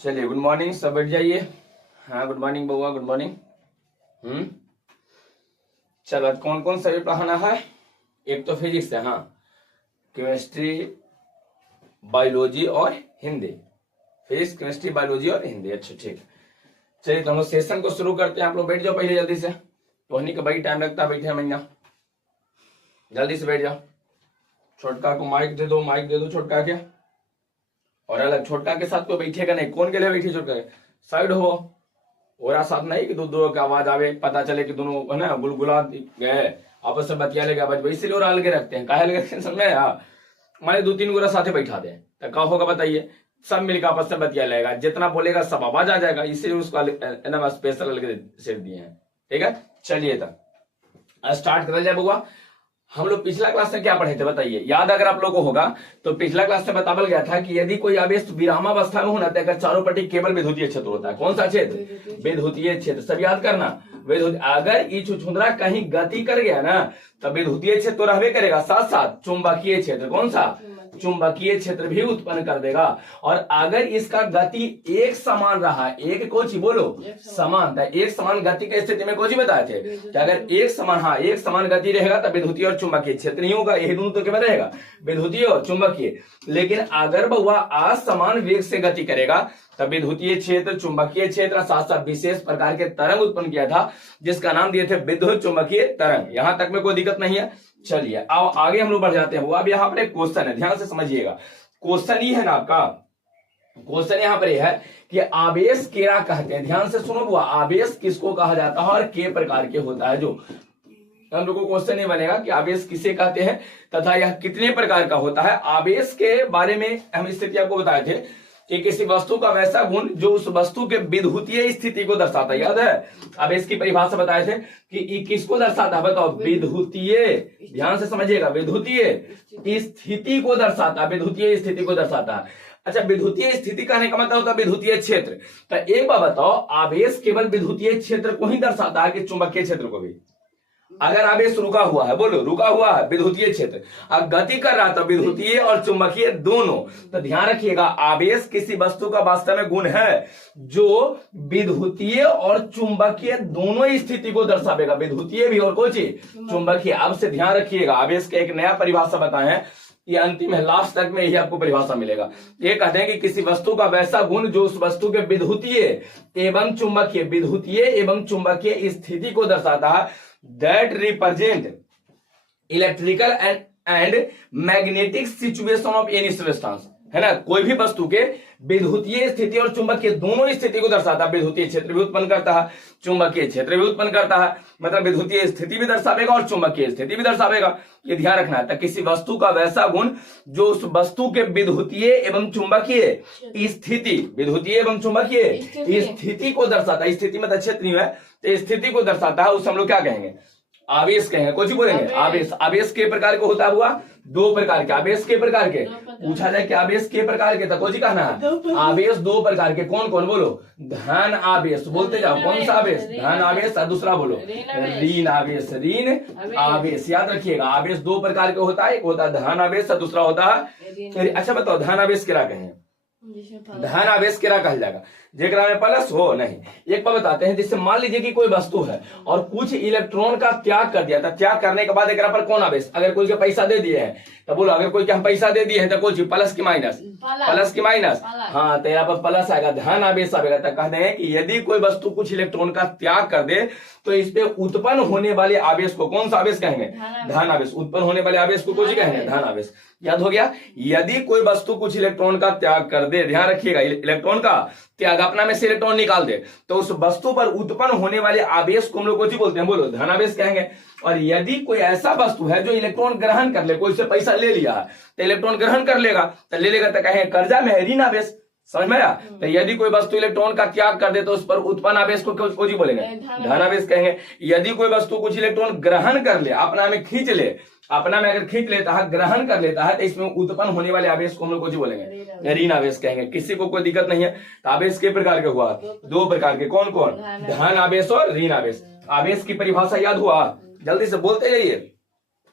चलिए good morning, सब बैठ जाइए। हाँ गुड मॉर्निंग बउआ, गुड मॉर्निंग। चलो आज कौन कौन सा पढ़ाना है? एक तो फिजिक्स है, हाँ, केमिस्ट्री, बायोलॉजी और हिंदी। फिजिक्स, केमिस्ट्री, बायोलॉजी और हिंदी। अच्छा ठीक है, चलिए तो हम लोग सेशन को शुरू करते हैं। आप लोग बैठ जाओ पहले जल्दी से, पढ़ने का बड़ी टाइम लगता है, बैठे महीना, जल्दी से बैठ जाओ। छोटका को माइक दे दो, माइक दे दो छोटका के। और अलग छोटका के साथ कोई बैठेगा नहीं। कौन के लिए बैठी छोटका? साइड हो, और साथ नहीं कि दो की आवाज आवे, पता चले कि दोनों है ना गुलगुला गए, आपस में बतिया लेगा। इसीलिए और अलग रखते हैं, काहे अलग समझ में? हाँ, हमारे 2-3 गोरा साथे बैठा दे तो क्या होगा बताइए? सब मिलकर आपस में बतिया लेगा, जितना बोलेगा सब आवाज आ जाएगा, इसीलिए उसको स्पेशल अलग सेट दिए हैं। ठीक है, चलिए तो स्टार्ट कर जाए बउआ। हम लोग पिछला क्लास में क्या पढ़े थे बताइए? याद अगर आप लोगों को होगा तो पिछला क्लास में बतावल गया था कि यदि कोई आवेश विरामावस्था में होना तो चारों पट्टी केवल विद्युतीय क्षेत्र होता है। कौन सा क्षेत्र? विद्युतीय क्षेत्र। सब याद करना, अगर ये छुछुंदरा कहीं गति कर गया ना तो विद्युतीय क्षेत्र तो रहबे करेगा, साथ साथ चुंबकीय क्षेत्र। कौन सा? चुंबकीय क्षेत्र भी उत्पन्न कर देगा। और अगर इसका गति एक समान रहा, एक कोची बोलो समान, तो एक समान गति की स्थिति में कोची बताए थे कि अगर एक समान, हाँ एक समान गति रहेगा तब विद्युतीय और चुंबकीय क्षेत्र नहीं होगा, यही दोनों तो क्या रहेगा? विद्युतीय और चुंबकीय। लेकिन अगर वह असमान वेग से गति करेगा तब विद्युतीय क्षेत्र, चुंबकीय क्षेत्र, साथ साथ विशेष प्रकार के तरंग उत्पन्न किया था जिसका नाम दिए थे विद्युत चुंबकीय तरंग। यहां तक में कोई दिक्कत नहीं है। चलिए अब आगे हम लोग बढ़ जाते हैं। वो अब यहाँ पर एक क्वेश्चन है, ध्यान से समझिएगा। क्वेश्चन ये है ना आपका, क्वेश्चन यहाँ पर यह है कि आवेश केरा कहते हैं। ध्यान से सुनो बुआ, आवेश किसको कहा जाता है और के प्रकार के होता है। जो हम लोग को क्वेश्चन ये बनेगा कि आवेश किसे कहते हैं तथा यह कितने प्रकार का होता है। आवेश के बारे में हम स्थिति आपको बताए थे कि किसी वस्तु का वैसा गुण जो उस वस्तु के विद्युतीय स्थिति को दर्शाता है। याद है? अब इसकी परिभाषा बताए थे कि किसको दर्शाता है बताओ? विद्युतीय, ध्यान से समझिएगा, विद्युतीय स्थिति को दर्शाता है, विद्युतीय स्थिति को दर्शाता है। अच्छा, विद्युतीय स्थिति कहने का मतलब होता है विद्युतीय क्षेत्र। तो एक बार बताओ, आवेश केवल विद्युतीय क्षेत्र को ही दर्शाता है कि चुंबकीय क्षेत्र को भी? अगर आवेश रुका हुआ है, बोलो रुका हुआ है, विद्युतीय क्षेत्र, अब गति कर रहा था विद्युतीय और चुंबकीय दोनों। तो ध्यान रखिएगा, आवेश किसी वस्तु का वास्तव में गुण है जो विद्युतीय और चुंबकीय दोनों स्थिति को दर्शावेगा, विद्युतीय भी और कोई चुंबकीय। अब से ध्यान रखिएगा, आवेश के एक नया परिभाषा बताए हैं, ये अंतिम है, लास्ट तक में यही आपको परिभाषा मिलेगा। ये कहते हैं कि किसी वस्तु का वैसा गुण जो उस वस्तु के विद्युतीय एवं चुंबकीय, विद्युतीय एवं चुंबकीय स्थिति को दर्शाता है, that represent electrical and magnetic situation of any substance। है ना, कोई भी वस्तु के विद्युतीय स्थिति और चुंबकीय दोनों स्थिति को दर्शाता है। विद्युतीय क्षेत्र भी उत्पन्न करता है, चुंबकीय क्षेत्र भी उत्पन्न करता है, मतलब विद्युतीय स्थिति भी दर्शावेगा और चुंबकीय स्थिति भी दर्शावेगा। ये ध्यान रखना है। किसी वस्तु का वैसा गुण जो उस वस्तु के विद्युतीय एवं चुंबकीय स्थिति, विद्युतीय एवं चुंबकीय स्थिति को दर्शाता है। स्थिति में क्षेत्र नहीं है, तो स्थिति को दर्शाता है, उसे हम लोग क्या कहेंगे? आवेश कहेंगे। कुछ बोलेंगे आवेश। आवेश के प्रकार के होता हुआ दो प्रकार के। आवेश के प्रकार के पूछा जाए कि आवेश के प्रकार के, तो कुछ कहना है आवेश दो प्रकार के। कौन कौन बोलो? धन आवेश, बोलते जाओ। कौन सा आवेश? धन आवेश। और दूसरा बोलो ऋण आवेश। ऋण आवेश, याद रखिएगा, आवेश दो प्रकार के होता है, एक होता है धन आवेश और दूसरा होता है। अच्छा बताओ, धन आवेश क्या कहें? धन आवेश केरा कहा जाएगा जेकरा में प्लस हो नहीं। एक बार बताते हैं, जिससे मान लीजिए कि कोई वस्तु है और कुछ इलेक्ट्रॉन का त्याग कर दिया था, त्याग करने के बाद एक पर कौन आवेश? अगर कोई के पैसा दे दिए हैं तो बोलो, अगर कोई के हम पैसा दे दिए हैं तो कुछ प्लस की माइनस, प्लस की माइनस, हाँ, तो यहाँ पर प्लस आएगा, धन आवेश आवेगा। तो कहते हैं कि यदि कोई वस्तु कुछ इलेक्ट्रॉन का त्याग कर दे तो इस पे उत्पन्न होने वाले आवेश को कौन सा आवेश कहेंगे? धन आवेश। उत्पन्न होने वाले आवेश को कुछ कहेंगे? धन आवेश। याद हो गया? यदि कोई वस्तु कुछ इलेक्ट्रॉन का त्याग कर दे, ध्यान रखिएगा, इलेक्ट्रॉन का त्याग, अपना में से इलेक्ट्रॉन निकाल दे, तो उस वस्तु पर उत्पन्न होने वाले आवेश को हम लोग कुछ बोलते हैं, बोलो धन आवेश कहेंगे। और यदि कोई ऐसा वस्तु है जो इलेक्ट्रॉन ग्रहण कर ले, कोई से पैसा ले लिया है तो इलेक्ट्रॉन ग्रहण कर लेगा, तो ले लेगा तो कहेंगे कर्जा में है, ऋण आवेश। समझ में आया? तो यदि कोई वस्तु इलेक्ट्रॉन का त्याग कर दे तो उस पर उत्पन्न आवेश को कुछ बोलेंगे? धन आवेश कहेंगे। यदि कोई वस्तु कुछ इलेक्ट्रॉन ग्रहण कर ले, अपना में खींच ले, अपना में अगर खींच लेता है, ग्रहण कर लेता है, तो इसमें उत्पन्न होने वाले आवेश को हम लोग कुछ बोलेंगे? ऋण आवेश कहेंगे। किसी को कोई दिक्कत नहीं है? तो आवेश के प्रकार के हुआ दो प्रकार के। कौन कौन? धन आवेश और ऋण आवेश। आवेश की परिभाषा याद हुआ? जल्दी से बोलते जाइए,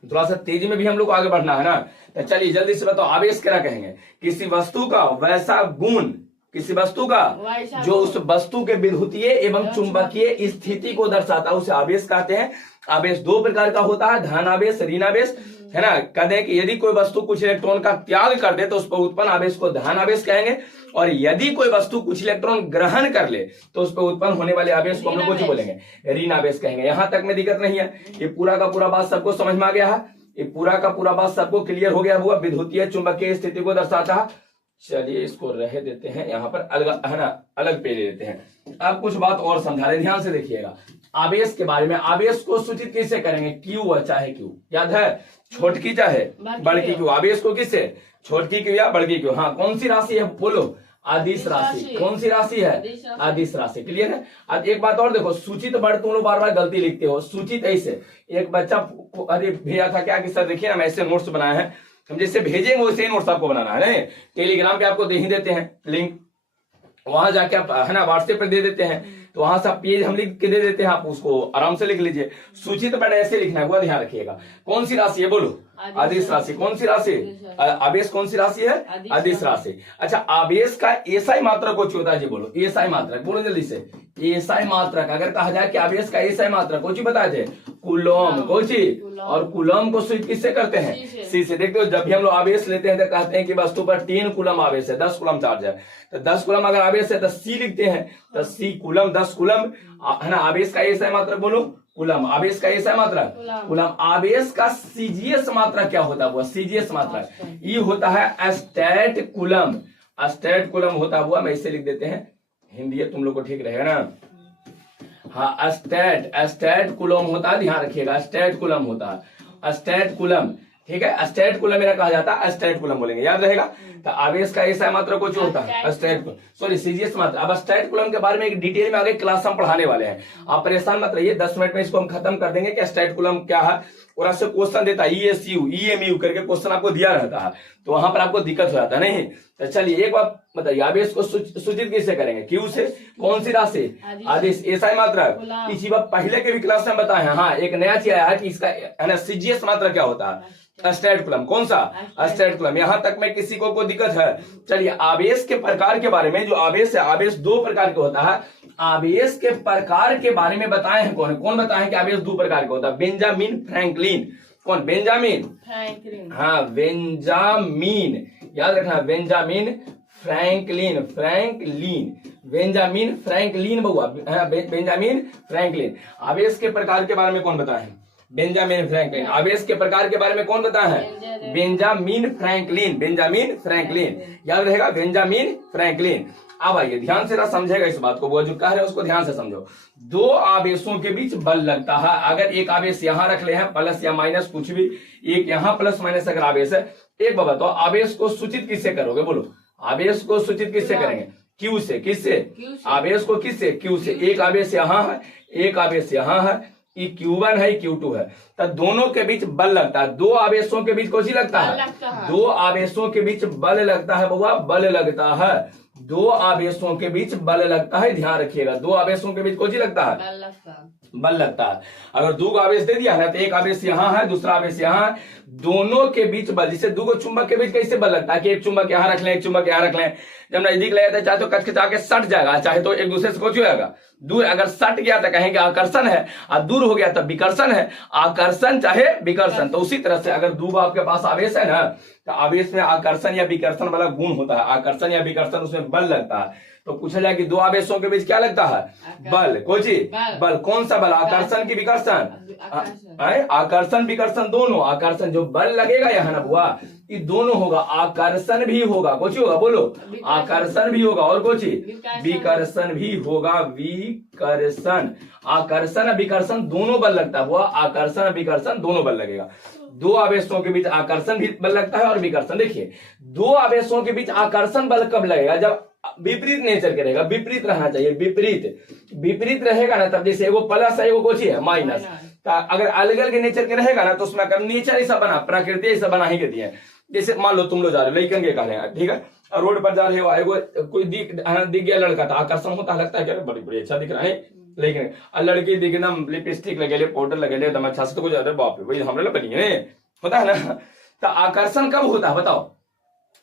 थोड़ा सा तेजी में भी हम लोग को आगे बढ़ना है ना। तो चलिए जल्दी से बताओ, आवेश क्या कहेंगे? किसी वस्तु का वैसा गुण, किसी वस्तु का जो उस वस्तु के विद्युतीय एवं चुंबकीय स्थिति को दर्शाता है उसे आवेश कहते हैं। आवेश दो प्रकार का होता है, धन आवेश, ऋण आवेश, है ना। कहते हैं कि यदि कोई वस्तु कुछ इलेक्ट्रॉन का त्याग कर दे तो उस पर उत्पन्न आवेश को धन आवेश कहेंगे, और यदि कोई वस्तु कुछ इलेक्ट्रॉन ग्रहण कर ले तो उस पर उत्पन्न होने वाले आवेश को हम लोग कुछ बोलेंगे, ऋण आवेश कहेंगे। यहां तक में दिक्कत नहीं है, ये पूरा का पूरा बात सबको समझ में आ गया है, ये पूरा का पूरा बात सबको क्लियर हो गया हुआ, विद्युतीय चुंबकीय स्थिति को दर्शाता है। चलिए इसको रह देते हैं, यहाँ पर अलग, है ना, अलग पे ले लेते हैं। अब कुछ बात और समझा रहे, ध्यान से देखिएगा। आवेश के बारे में, आवेश को सूचित किससे करेंगे, क्यू चाहे क्यू, याद है, छोटकी चाहे बड़की क्यू। आवेश को किससे, छोटकी क्यू या बड़की क्यू। हाँ, कौन सी राशि है बोलो, अदिश राशि। कौन सी राशि है, अदिश राशि। क्लियर है। अब एक बात और देखो, सूचित वर्ड तुम लोग बार बार गलती लिखते हो, सूचित ऐसे। एक बच्चा अरे भेजा था क्या कि सर देखिए ना मैं ऐसे नोट्स बनाए हैं, हम जैसे भेजेंगे वैसे ही नोट्स आपको बनाना है। टेलीग्राम पे आपको दे ही देते हैं लिंक, वहां जाके आप, है ना, व्हाट्सएप पे दे देते हैं, तो वहां से पेज हम लिख के दे देते हैं, आप उसको आराम से लिख लीजिए। सूचित वर्ड ऐसे लिखना है, वो ध्यान रखिएगा। कौन सी राशि है बोलो, अदिश राशि। कौन सी राशि, आवेश कौन सी राशि है, अदिश राशि। अच्छा, आवेश का एसआई मात्रक को होता है जी, बोलो एसआई मात्रक, बोलो जल्दी से। एसआई मात्रक अगर कहा जाए कि आवेश का एसआई मात्रक कौन सी बताए थे, कूलम। कौन सी, और कूलम को सूचित किससे करते हैं, सी से। देखते हो जब भी हम लोग आवेश लेते हैं तो कहते हैं कि वस्तु पर 3 कूलम आवेश है, 10 कूलम चार्ज है, तो 10 कूलम अगर आवेश है तो सी लिखते हैं, तो सी कूलम 10 कूलम, है ना। आवेश का एसआई मात्रक बोलो कूलम, आवेश का एसआई मात्रक कूलम। आवेश का सीजीएस मात्रक क्या होता है, वो सीजीएस मात्रक ये होता है स्टैट कूलम। स्टैट कूलम होता हुआ, मैं इसे लिख देते हैं, हिंदी है तुम लोग को ठीक रहेगा ना। हाँ, स्टैट कूलम होता है, ध्यान रखिएगा, स्टैट कूलम होता है, स्टैट कूलम, ठीक है। स्टैट कूलम मेरा कहा जाता है, स्टैट कूलम बोलेंगे, याद रहेगा। तो आवेश का एसआई मात्रक कुछ होता है स्टैट, सॉरी सीजीएस मात्रक। अब स्टैट कूलम के बारे में एक डिटेल में आगे क्लास हम पढ़ाने वाले हैं, आप परेशान मत रहिए, 10 मिनट में इसको हम खत्म कर देंगे कि स्टैट कूलम क्या है। और आपसे क्वेश्चन देता है ईएसयू ईएमयू करके क्वेश्चन आपको दिया रहता है, तो वहां पर आपको दिक्कत हो जाता है। नहीं तो चलिए एक बात बताइए, आवेश को सूचित किससे करेंगे, क्यू से। कौन सी राशि, आदेश, एसआई मात्रक। इसी बात पहले के भी क्लास में बताए हैं। हाँ, एक नया चीज आया है कि इसका, है ना, सीजीएस मात्रक क्या होता है, स्टैट कूलम। कौन सा, स्टैट कूलम। यहां तक में किसी को कोई दिक्कत है। चलिए आवेश के प्रकार के बारे में, जो आवेश है, आवेश 2 प्रकार के होता है। आवेश के प्रकार के बारे में बताए हैं, कौन कौन बताए हैं कि आवेश 2 प्रकार के होता है, बेंजामिन फ्रैंकलिन। कौन, बेंजामिन फ्रैंकलिन। हाँ, बेंजामिन, याद रखना, बेंजामिन फ्रैंकलिन, बेंजामिन फ्रैंकलिन बउआ, बेंजामिन फ्रैंकलिन। आवेश के प्रकार के बारे में कौन बताए हैं, बेंजामिन फ्रैंकलिन। आवेश के प्रकार के बारे में कौन बताया है, बेंजामिन फ्रैंकलिन, याद रहेगा, बेंजामिन फ्रैंकलिन। अब आइए ध्यान से समझेगा इस बात को, वो जो कह रहे हैं उसको ध्यान से समझो। 2 आवेशों के बीच बल लगता है। अगर एक आवेश यहां रख ले हैं, प्लस या माइनस कुछ भी, एक यहां प्लस माइनस अगर आवेश है, एक बात बताओ, आवेश को सूचित किससे करोगे बोलो, आवेश को सूचित किससे करेंगे, क्यू से। किससे, आवेश को किससे, क्यू से। एक आवेश यहां है, एक आवेश यहां है, ये Q1 है, Q2 है, तो दोनों के बीच बल लगता है। 2 आवेशों के बीच कौन सी लगता है, 2 आवेशों के बीच बल लगता है बउआ, बल लगता है। 2 आवेशों के बीच बल लगता है, ध्यान रखिएगा। 2 आवेशों के बीच कौन सी लगता है, बल लगता है। अगर 2 आवेश दे दिया है तो एक आवेश यहाँ है, दूसरा आवेश यहाँ है, दोनों के बीच बल। जिसे 2 चुंबक के बीच कैसे बल लगता है कि एक चुंबक यहाँ रख लें, एक चुंबक यहाँ रख लें, जब नजदीक ले जाते चाहे तो कचकचा के सट जाएगा, चाहे तो एक दूसरे से कुछ होगा। दूर अगर सट गया तो कहेंगे आकर्षण है, और दूर हो गया तो विकर्षण है, आकर्षण चाहे विकर्षण। तो उसी तरह से अगर 2 आपके पास आवेश है ना, तो आवेश में आकर्षण या विकर्षण वाला गुण होता है, आकर्षण या विकर्षण, उसमें बल लगता है। तो पूछा जाए कि 2 आवेशों के बीच क्या लगता है, बल। कौन सी, बल। कौन सा बल, आकर्षण की विकर्षण, आकर्षण विकर्षण दोनों। आकर्षण जो बल लगेगा यहाँ ना बुआ, ये दोनों होगा, आकर्षण भी होगा, कुछ होगा बोलो, आकर्षण भी होगा, और कुछ विकर्षण भी होगा, विकर्षण। आकर्षण विकर्षण दोनों बल लगता है बुआ, आकर्षण विकर्षण दोनों बल लगेगा। 2 आवेशों के बीच आकर्षण भी बल लगता है और विकर्षण। देखिए 2 आवेशों के बीच आकर्षण बल कब लगेगा, जब विपरीत नेचर के रहेगा, विपरीत रहना चाहिए, विपरीत रहेगा ना, तब जैसे एगो प्लस है, एगो कोची है माइनस। अगर अलग अलग नेचर के रहेगा ना, तो उसमें अगर नेचर ऐसा बना, प्रकृति ऐसा बना ही कहती है। जैसे मान लो तुम लोग जा रहे हो, लड़कन के कह रहे हैं, ठीक है, रोड पर जा रहे हो, एगो कोई दिख गया लड़का, था आकर्षण होता, लगता है बड़ी बड़ी अच्छा दिख रहा है, लेकिन लड़की दिख एकदम लिपस्टिक लगे, पाउडर लगे, एकदम अच्छा से, तो कुछ बाप रे, वही हमारे बनी है, होता है ना। तो आकर्षण कब होता है बताओ,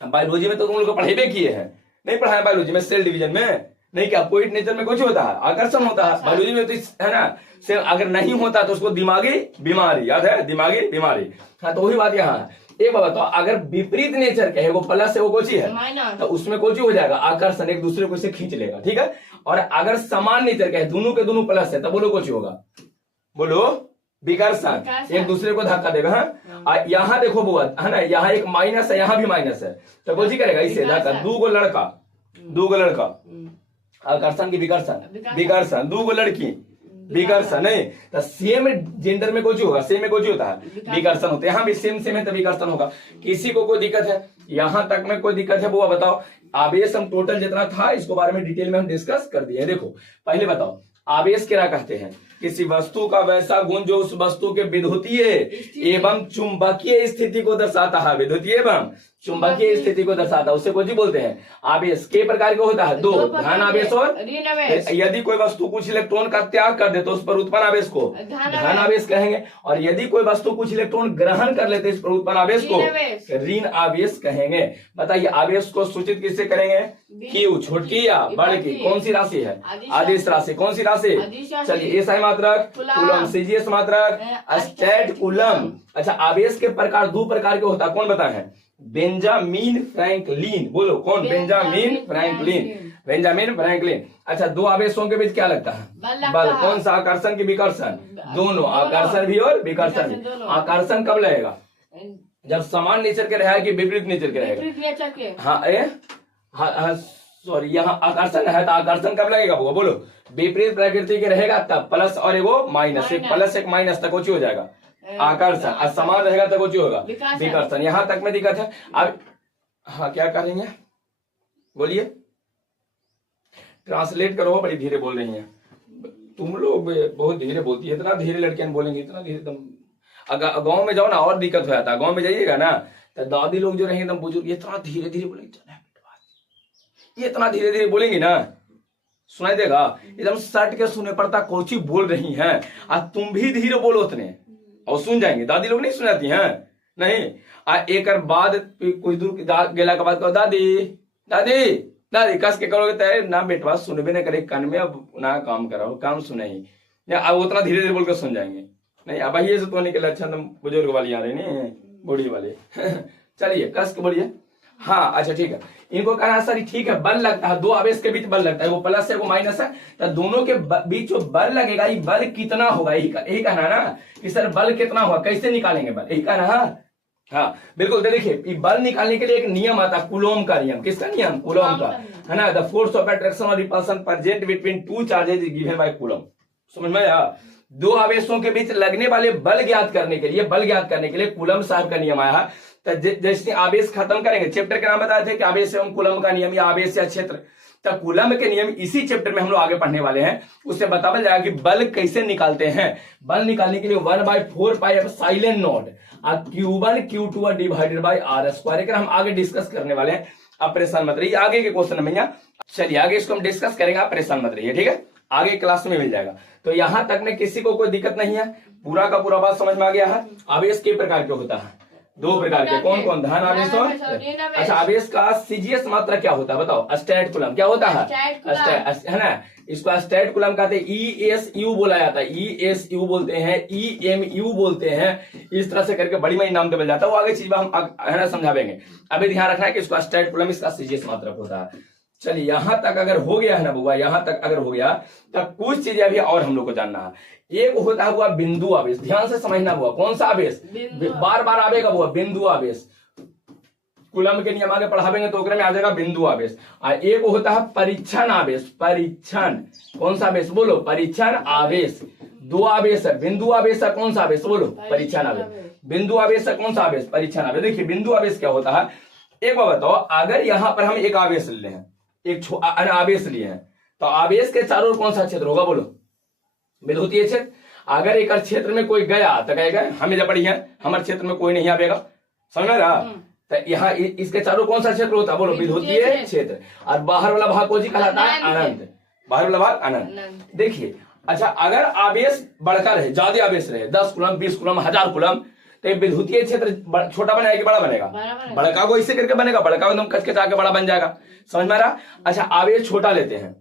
बायोलॉजी में तो तुम लोग पढ़ेबे किए हैं, नहीं पढ़ा है बायोलॉजी में, सेल डिवीजन में नहीं क्या, अपोजिट नेचर में कुछ होता है, आकर्षण होता है बायोलॉजी में, तो है ना। सेल अगर नहीं होता तो उसको दिमागी बीमारी, याद है, दिमागी बीमारी। हाँ, तो वही बात यहाँ है। एक बात बताओ, अगर विपरीत नेचर के है, वो प्लस है, वो कोची है, तो उसमें कोची हो जाएगा, आकर्षण, एक दूसरे को इसे खींच लेगा, ठीक है। और अगर समान नेचर के है, दोनों के दोनों प्लस है, तब बोलो कोची होगा, बोलो विकर्षण, एक दूसरे को धक्का देगा। हाँ, यहाँ देखो बुआ, है ना, यहाँ एक माइनस है, यहाँ भी माइनस है, तो कोची करेगा, इसे धक्का, दो गो लड़का आकर्षण की विकर्षण, दो गो लड़की विकर्षण, नहीं तो सेम जेंडर में कुछ होगा, सेम में कुछ होता है विकर्षण होता है, यहाँ भी सेम है तो विकर्षण होगा। किसी को कोई दिक्कत है, यहाँ तक में कोई दिक्कत है वो बताओ। आवेश हम टोटल जितना था इसको बारे में डिटेल में हम डिस्कस कर दिए। देखो पहले बताओ, आवेश क्या कहते हैं, किसी वस्तु का वैसा गुण जो उस वस्तु के विद्युतीय एवं चुंबकीय स्थिति को दर्शाता है, विद्युतीय एवं चुंबकीय स्थिति को दर्शाता है, उसे कुछ बोलते हैं आवेश। के प्रकार के होता है, दो, धन आवेश और ऋण आवेश। यदि कोई वस्तु कुछ इलेक्ट्रॉन का त्याग कर दे तो उस पर उत्पन्न आवेश को धन आवेश कहेंगे, और यदि कोई वस्तु कुछ इलेक्ट्रॉन ग्रहण कर लेते इस पर उत्पन्न आवेश को ऋण आवेश कहेंगे। बताइए आवेश को सूचित किससे करेंगे, क्यू, छोटकी या बड़की, कौन सी राशि है, आदिश राशि, कौन सी राशि, चलिए एसआई मात्रक कूलम, सीजीएस मात्रक स्टेट कूलम। अच्छा, आवेश के प्रकार दो प्रकार के होता है, कौन बताए हैं, बेंजामिन फ्रैंकलिन, बोलो कौन, बेंजामिन फ्रैंकलिन। अच्छा, दो आवेशों के बीच क्या लगता है, बल, कौन सा, आकर्षण की विकर्षण, दोनों, आकर्षण भी और विकर्षण भी। आकर्षण कब लगेगा, जब समान नेचर के रहेगा कि विपरीत नेचर के रहेगा, हाँ सॉरी, यहाँ आकर्षण है तो आकर्षण कब लगेगा वो, बोलो विपरीत प्रकृति के रहेगा तब, प्लस और एगो माइनस, एक प्लस एक माइनस तक कुछ हो जाएगा आकर्षण, और समान रहेगा तो कुछ होगा विकर्षण। यहाँ तक में दिक्कत है। अब हाँ क्या करेंगे, बोलिए, ट्रांसलेट करो, बड़ी धीरे बोल रही हैं तुम लोग, बहुत धीरे बोलती है, इतना धीरे लड़कियां बोलेंगी, इतना धीरे तुम। अगर गाँव में जाओ ना और दिक्कत हो जाता है, गाँव में जाइएगा ना तो दादी लोग जो रहेंगे एकदम बुजुर्ग, इतना धीरे धीरे बोलेंगे, ये इतना धीरे धीरे बोलेंगी ना सुनाई देगा, एकदम सट के सुने पड़ता कोची बोल रही हैं, और तुम भी धीरे बोलो उतने और सुन जाएंगे। दादी लोग नहीं सुनाती हैं, नहीं। एक बाद कुछ दूर गेला के बाद कहो दादी दादी दादी, कस के करोगे तो ना बेटवा सुनबे ना करे कान में, अब ना काम कराओ, काम सुने ही, या अब उतना धीरे धीरे बोल कर सुन जाएंगे। नहीं अब ये से तो निकले, अच्छा तुम बुजुर्ग वाली आ रही नहीं, बूढ़ी वाली चलिए कस के बोलिए। हाँ अच्छा ठीक है, इनको कहना सर ठीक है, बल लगता है, दो आवेश के बीच बल लगता है, वो प्लस है वो माइनस है, तो दोनों के बीच जो बल लगेगा ये बल कितना होगा, यही कहना ना कि सर बल कितना होगा, कैसे निकालेंगे बल, यही कहना। हाँ बिल्कुल, देखिए बल निकालने के लिए एक नियम आता है, कूलॉम का नियम। किसका नियम, कूलॉम का, है ना। द फोर्स ऑफ अट्रैक्शन और repulsion present between two charges is given by Coulomb. समझ में आया, दो आवेशों के बीच लगने वाले बल ज्ञात करने के लिए कूलॉम साहब का नियम आया है। तो जैसे आवेश खत्म करेंगे, चैप्टर के नाम बताए थे कि आवेश एवं कूलम का नियम या आवेश या क्षेत्र, तो कूलम के नियम इसी चैप्टर में हम लोग आगे पढ़ने वाले हैं। उससे बताया जाएगा कि बल कैसे निकालते हैं। बल निकालने के लिए 1/4 pi epsilon not Q1 Q2 divided by R square, हम आगे डिस्कस करने वाले हैं। आप परेशान मत रहिए, आगे के क्वेश्चन में चलिए आगे इसको हम डिस्कस करेंगे, आप परेशान मत रहिए, ठीक है, आगे क्लास में मिल जाएगा। तो यहां तक में किसी को कोई दिक्कत नहीं है, पूरा का पूरा बात समझ में आ गया है। आवेश के प्रकार के होता है, दो प्रकार के, कौन कौन, धन आवेश और अच्छा, आवेश का सीजीएस मात्रा क्या होता है बताओ, स्टैट कूलम क्या होता है, है ना, इसको स्टैट कूलम कहते हैं। ESU बोला जाता है, ESU बोलते हैं, EMU बोलते हैं, इस तरह से करके बड़ी बड़ी नाम दे जाता है, वो आगे चीज हम है ना समझावेंगे। अभी ध्यान रखना है कि इसका स्टैट कूलम इसका सीजीएस मात्रक होता है। चलिए यहां तक अगर हो गया है ना बुआ, यहां तक अगर हो गया तब कुछ चीजें अभी और हम लोग को जानना है। एक होता है बुआ बिंदु आवेश, ध्यान से समझना बुआ, कौन सा आवेश, बार बार आवेगा बुआ, बिंदु आवेश। कूलम के नियम आगे पढ़ावेंगे तो ओकरे में आ जाएगा बिंदु आवेश। और एक होता है परीक्षण आवेश, परीक्षण, कौन सा आवेश बोलो, परीक्षण आवेश। दो आवेश है, बिंदु आवेश है, कौन सा आवेश बोलो, परीक्षण आवेश। बिंदु आवेश है, कौन सा आवेश, परीक्षण आवेश। देखिए बिंदु आवेश क्या होता है, एक बार बताओ, अगर यहां पर हम एक आवेश ले हैं, एक आवेश लिए हैं, तो आवेश के चारों ओर कौन सा क्षेत्र होगा बोलो, विद्युतीय क्षेत्र। अगर एक क्षेत्र में कोई गया तो कहेगा हमें जब पड़ी है, हमारे क्षेत्र में कोई नहीं आवेगा, समझ में रहा। तो यहाँ इसके चारों कौन सा क्षेत्र होता है बोलो, विद्युतीय क्षेत्र। और बाहर वाला भाग को जी कहलाता है अनंत, बाहर वाला भाग अनंत। देखिए अच्छा, अगर आवेश बढ़कर रहे, ज्यादा आवेश रहे, 10 कूलम 20 कूलम 1000 कूलम, तो ये विद्युतीय क्षेत्र छोटा बनेगा कि बड़ा बनेगा? बड़का को इससे करके बनेगा, बड़का एकदम कस के जाके बड़ा बन जाएगा। समझ में आ रहा? अच्छा आवेश छोटा लेते हैं,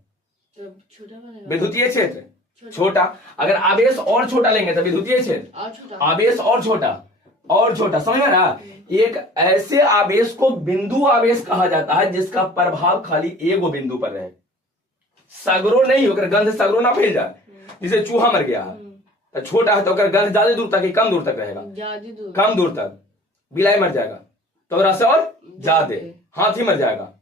विद्युतीय क्षेत्र छोटा। अगर आवेश और छोटा लेंगे तो विद्युतीय क्षेत्र आवेश और छोटा। समझ में आ रहा? एक ऐसे आवेश को बिंदु आवेश कहा जाता है जिसका प्रभाव खाली एक बिंदु पर रहे, सगरो नहीं होकर गंध सगरो ना फैल जाए। जैसे चूहा मर गया है तो छोटा है तो अगर गंध ज्यादा दूर तक कम दूर तक रहेगा, कम दूर तक। बिलाई मर जाएगा तो रस और ज्यादा, हाथी मर जाएगा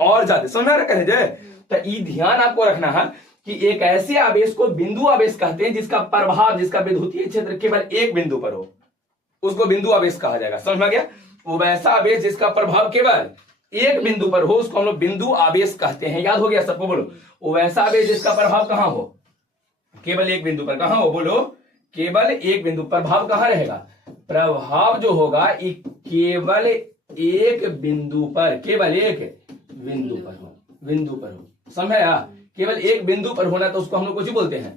और ज्यादा। समझ में आ रहा कहे जाए? तो ये ध्यान आपको रखना है कि एक ऐसे आवेश को बिंदु आवेश कहते हैं जिसका प्रभाव, जिसका विद्युतीय क्षेत्र केवल एक बिंदु पर हो, उसको बिंदु आवेश कहा जाएगा। समझ में आ गया? वो वैसा आवेश जिसका प्रभाव केवल एक बिंदु पर हो उसको हम लोग बिंदु आवेश कहते हैं। याद हो गया सबको? बोलो। वो वैसा आवेश जिसका प्रभाव कहां हो? केवल एक बिंदु पर। कहां हो? बोलो। केवल एक बिंदु। प्रभाव कहां रहेगा? प्रभाव जो होगा ये केवल एक बिंदु पर, केवल एक बिंदु पर हो। समझ आया? केवल एक बिंदु पर होना तो उसको हम लोग कुछ बोलते हैं,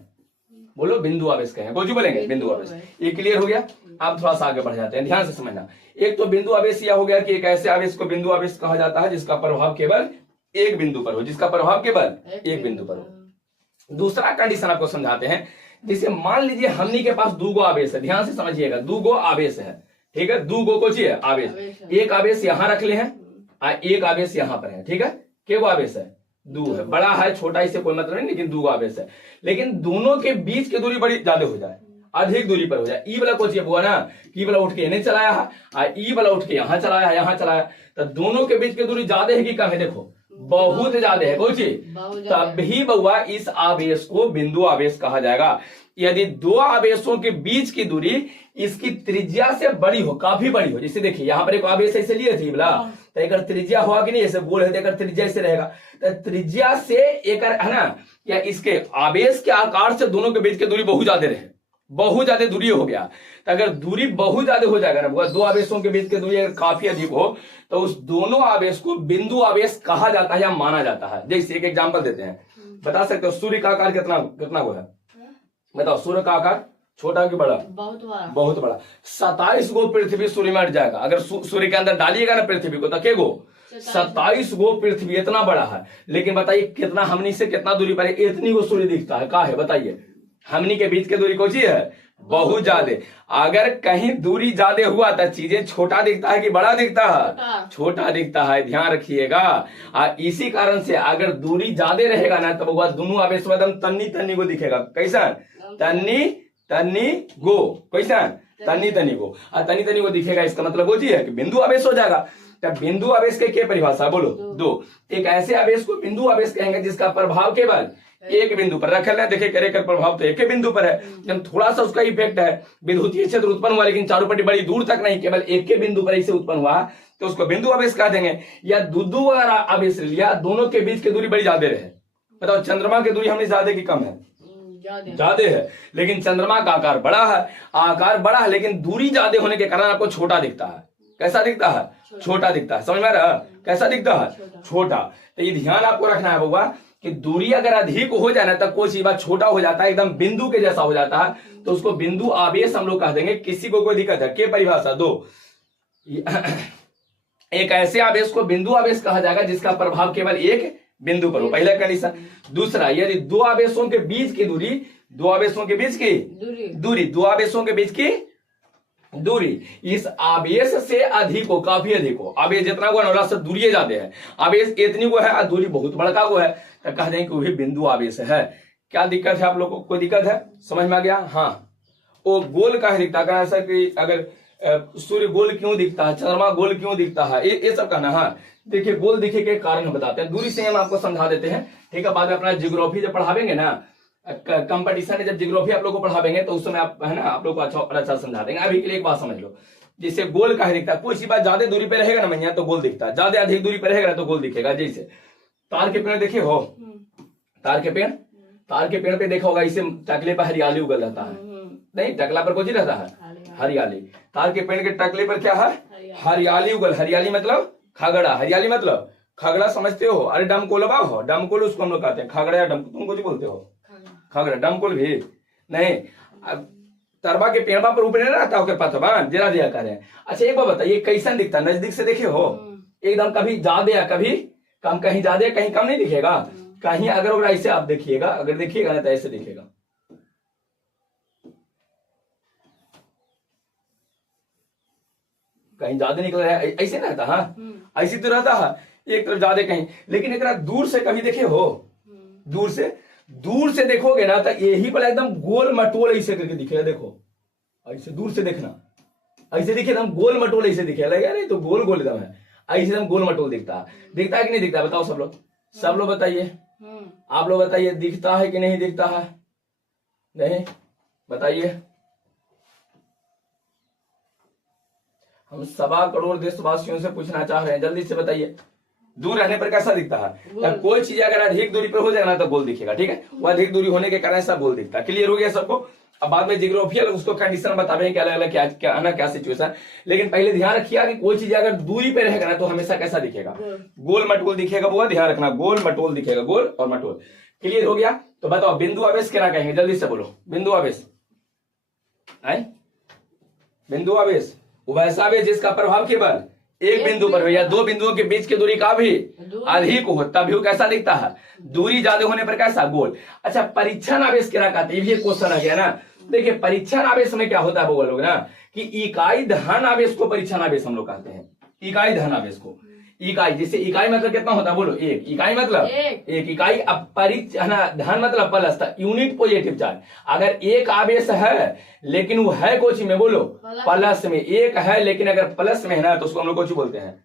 बोलो बिंदु आवेश कहें। कुछ बोलेंगे बिंदु आवेश। ये क्लियर हो गया? आप थोड़ा सा आगे बढ़ जाते हैं, ध्यान से समझना। एक तो बिंदु आवेश यह हो गया कि एक ऐसे आवेश को बिंदु आवेश कहा जाता है जिसका प्रभाव केवल एक बिंदु पर हो, जिसका प्रभाव केवल एक बिंदु पर हो। दूसरा कंडीशन आपको समझाते हैं। जैसे मान लीजिए हमनी के पास दो गो आवेश है, ध्यान से समझिएगा, दो गो आवेश है, ठीक है? दो गो को चाहिए आवेश। एक आवेश यहां रख ले हैं और एक आवेश यहां पर है, ठीक है? के गो आवेश है? दो है। बड़ा है छोटा इससे कोई मतलब नहीं, लेकिन दो गो आवेश है। लेकिन दोनों के बीच की दूरी बड़ी ज्यादा हो जाए, अधिक दूरी पर हो जाए। ई वाला को चाहिए बुआ ना, ई वाला उठ के इन्हें चलाया है और ई वाला उठ के यहां चलाया है, यहां चलाया, तो दोनों के बीच की दूरी ज्यादा है कि कम है? देखो बहुत ज्यादा है। कोई चीज तभी बउआ इस आवेश को बिंदु आवेश कहा जाएगा। यदि दो आवेशों के बीच की दूरी इसकी त्रिज्या से बड़ी हो, काफी बड़ी हो। जैसे देखिए यहाँ पर एक आवेश ऐसे लिए थे बोला, तो एक त्रिज्या हुआ कि नहीं? ऐसे गोल है तो एक त्रिज्या ऐसे रहेगा, तो त्रिज्या से एक है ना, या इसके आवेश के आकार से दोनों के बीच की दूरी बहुत ज्यादा रहे, बहुत ज्यादा दूरी हो गया। तो अगर दूरी बहुत ज्यादा हो जाएगा ना, दो आवेशों के बीच की दूरी अगर काफी अधिक हो तो उस दोनों आवेश को बिंदु आवेश कहा जाता है या माना जाता है। जैसे एक एग्जांपल देते हैं, बता सकते हो सूर्य का आकार कितना वो है? बताओ। सूर्य का आकार छोटा कि बड़ा? बहुत बड़ा। 27 गो पृथ्वी सूर्य में अट जाएगा। अगर सूर्य के अंदर डालिएगा ना पृथ्वी को, तो के गो? 27 गो पृथ्वी। इतना बड़ा है, लेकिन बताइए कितना हमनी से कितना दूरी पर है? इतनी को सूर्य दिखता है। का है बताइए? हमनी के बीच की दूरी कौन सी है? बहुत ज्यादा। अगर कहीं दूरी ज्यादा हुआ तो चीजें छोटा दिखता है कि बड़ा दिखता है? छोटा दिखता है। ध्यान रखिएगा। और इसी कारण से अगर दूरी ज्यादा रहेगा ना तो वह दोनों आवेश एकदम तन्नी को दिखेगा। कैसा? तन्नी गो। कैसा? तन्नी गो। और तन्नी गो दिखेगा, इसका मतलब वो चीज है कि बिंदु आवेश हो जाएगा। तब बिंदु आवेश के क्या परिभाषा? बोलो। दो। एक ऐसे आवेश को बिंदु आवेश कहेंगे जिसका प्रभाव केवल एक बिंदु पर रख लेना। देखिए करे कर प्रभाव तो एक ही बिंदु पर है, जब थोड़ा सा उसका इफेक्ट है, विद्युतीय क्षेत्र उत्पन्न हुआ लेकिन चारों पट्टी बड़ी दूर तक नहीं, केवल एक के बिंदु पर इसे उत्पन्न हुआ तो उसको बिंदु आवेश कह देंगे। या दो अगर आवेश लिया, दोनों के बीच की दूरी बड़ी ज्यादा रहे। बताओ चंद्रमा की दूरी हमने ज्यादा की कम है? ज्यादा है, लेकिन चंद्रमा का आकार बड़ा है। आकार बड़ा है लेकिन दूरी ज्यादा होने के कारण आपको छोटा दिखता है। कैसा दिखता है? छोटा दिखता है। समझ में आ रहा? कैसा दिखता है? छोटा। तो ये ध्यान आपको रखना है बउआ कि दूरी अगर अधिक हो जाए ना तो कोई चीज छोटा हो जाता है, एकदम बिंदु के जैसा हो जाता है, तो उसको बिंदु आवेश हम लोग कह देंगे। किसी को कोई दिक्कत है? के परिभाषा दो। एक ऐसे आवेश को बिंदु आवेश कहा जाएगा जिसका प्रभाव केवल एक बिंदु पर हो, पहला कंडीशन। दूसरा, यदि दो आवेशों के बीच की दूरी, दो आवेशों के बीच की दूरी, दो आवेशों के बीच की दूरी इस आवेश से अधिक हो, काफी अधिक हो। आवेश जितना को है दूरी ज्यादा है, आवेश इतनी को है और दूरी बहुत बड़का को है, तो कह देंगे कि वही बिंदु आवेश है। क्या दिक्कत है आप लोगों को? कोई दिक्कत है? समझ में आ गया? हाँ। वो गोल का दिखता है, ऐसा कि अगर सूर्य गोल क्यों दिखता है, चंद्रमा गोल क्यों दिखता है, ये सब कहना। हाँ देखिए, गोल दिखे के कारण बताते हैं, दूरी से हम आपको समझा देते हैं, ठीक है? बाद में अपना जियोग्राफी जब पढ़ावेंगे ना, कंपटीशन में जब जियोग्राफी आप लोग को पढ़ावेंगे तो उस समय आप है ना आप लोग को अच्छा समझा देंगे। अभी के लिए एक बात समझ लो, जिससे गोल का दिखता है, कोई सी बात ज्यादा दूरी पे रहेगा ना मैया तो गोल दिखता है, ज्यादा अधिक दूरी पे रहेगा ना तो गोल दिखेगा। जैसे तार के पेड़ देखे हो, तार के पेड़ पे देखा होगा, इसे टकले पर हरियाली उगल रहता है, नहीं टकला पर कुछ रहता है हरियाली। तार के पेड़ के टकले पर क्या है? हरियाली उगल। हरियाली मतलब खगड़ा, हरियाली मतलब खगड़ा, समझते हो? अरे डमकोलबा हो, डमकोल उसको हम लोग कहते हैं, खगड़ा या डमकोल, तुम कुछ बोलते हो? खगड़ा, डमकोल भी नहीं। तरवा के पेड़वा पर ऊपर नहीं रहता ओकर पतवा जरा दिया करे। अच्छा एक बात बताइए कैसन दिखता, नजदीक से देखे हो एकदम कभी ज्यादा या कभी कम, कहीं ज्यादा कहीं कम नहीं दिखेगा। कहीं अगर ऐसे आप देखिएगा, अगर देखिएगा ना तो ऐसे दिखेगा, कहीं ज्यादा निकल रहा है ऐसे रहता। हाँ ऐसे तो रहता है एक तरफ ज्यादा कहीं, लेकिन एक दूर से कभी देखे हो, दूर से देखोगे ना तो यही पर एकदम गोल मटोल ऐसे करके दिखेगा। देखो ऐसे दूर से देखना, ऐसे दिखे एकदम गोल मटोल ऐसे दिखेगा, लगे नहीं तो गोल गोल एकदम है, ऐसे एकदम गोल मटोल दिखता है। दिखता है कि नहीं दिखता बताओ सब लोग, सब लोग बताइए, आप लोग बताइए दिखता है कि नहीं दिखता है? नहीं बताइए। हम 1.25 करोड़ देशवासियों से पूछना चाह रहे हैं, जल्दी से बताइए दूर रहने पर कैसा दिखता है? तो कोई चीज अगर अधिक दूरी पर हो जाएगा ना तो गोल दिखेगा, ठीक है, वो अधिक दूरी होने के कारण सब गोल दिखता है। क्लियर हो गया सबको? अब बाद में जियोग्राफिकल उसको कंडीशन बतावे कि अलग अलग क्या क्या ना क्या सिचुएशन, लेकिन पहले ध्यान रखिएगा कि कोई चीज अगर दूरी पे रहेगा ना तो हमेशा कैसा दिखेगा? गोल मटोल दिखेगा, वो ध्यान रखना, गोल मटोल दिखेगा, गोल और मटोल। क्लियर हो गया? तो बताओ बिंदु आवेश क्या कहेंगे, जल्दी से बोलो। बिंदु आवेश, बिंदु आवेश वैसा आवेश जिसका प्रभाव केवल एक बिंदु पर हो या दो बिंदुओं के बीच की दूरी का भी अधिक हो, तभी वो कैसा दिखता है? दूरी ज्यादा होने पर कैसा? गोल। अच्छा परीक्षण आवेश क्या कहते हैं, ये भी क्वेश्चन आ गया ना। देखिए परीक्षण आवेश में क्या होता है वो लोग ना कि इकाई धन आवेश को परीक्षण आवेश हम लोग कहते हैं। इकाई धन आवेश को, इकाई जैसे इकाई मतलब कितना होता है बोलो? एक। इकाई मतलब एक इकाई, अब धन मतलब प्लस, यूनिट पॉजिटिव चार्ज। अगर एक आवेश है लेकिन वो है कोची में बोलो? प्लस में। एक है लेकिन अगर प्लस में है ना तो उसको हम लोग कोची बोलते हैं?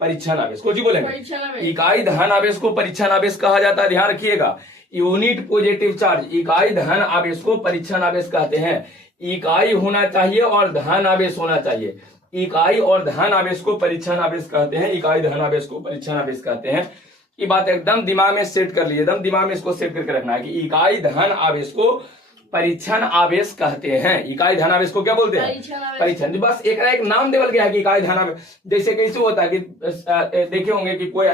परीक्षण आवेश। कोची बोलेंगे? इकाई धन आवेश को परीक्षण आवेश कहा जाता है, ध्यान रखिएगा। यूनिट पॉजिटिव चार्ज इकाई धन आवेश को परीक्षण आवेश कहते हैं। इकाई होना चाहिए और धन आवेश होना चाहिए। इकाई और धन आवेश को परीक्षण आवेश कहते हैं। इकाई धन आवेश को परीक्षण आवेश कहते हैं। ये बात एकदम दिमाग में सेट कर लीजिए, एकदम दिमाग में इसको सेट करके रखना है कि इकाई धन आवेश को परीक्षण आवेश कहते हैं। इकाई धन आवेश को क्या बोलते हैं? परीक्षण। बस एक नाम देवल गया है कि इकाई धन आवेश। जैसे कैसे होता है कि देखे होंगे कि कोई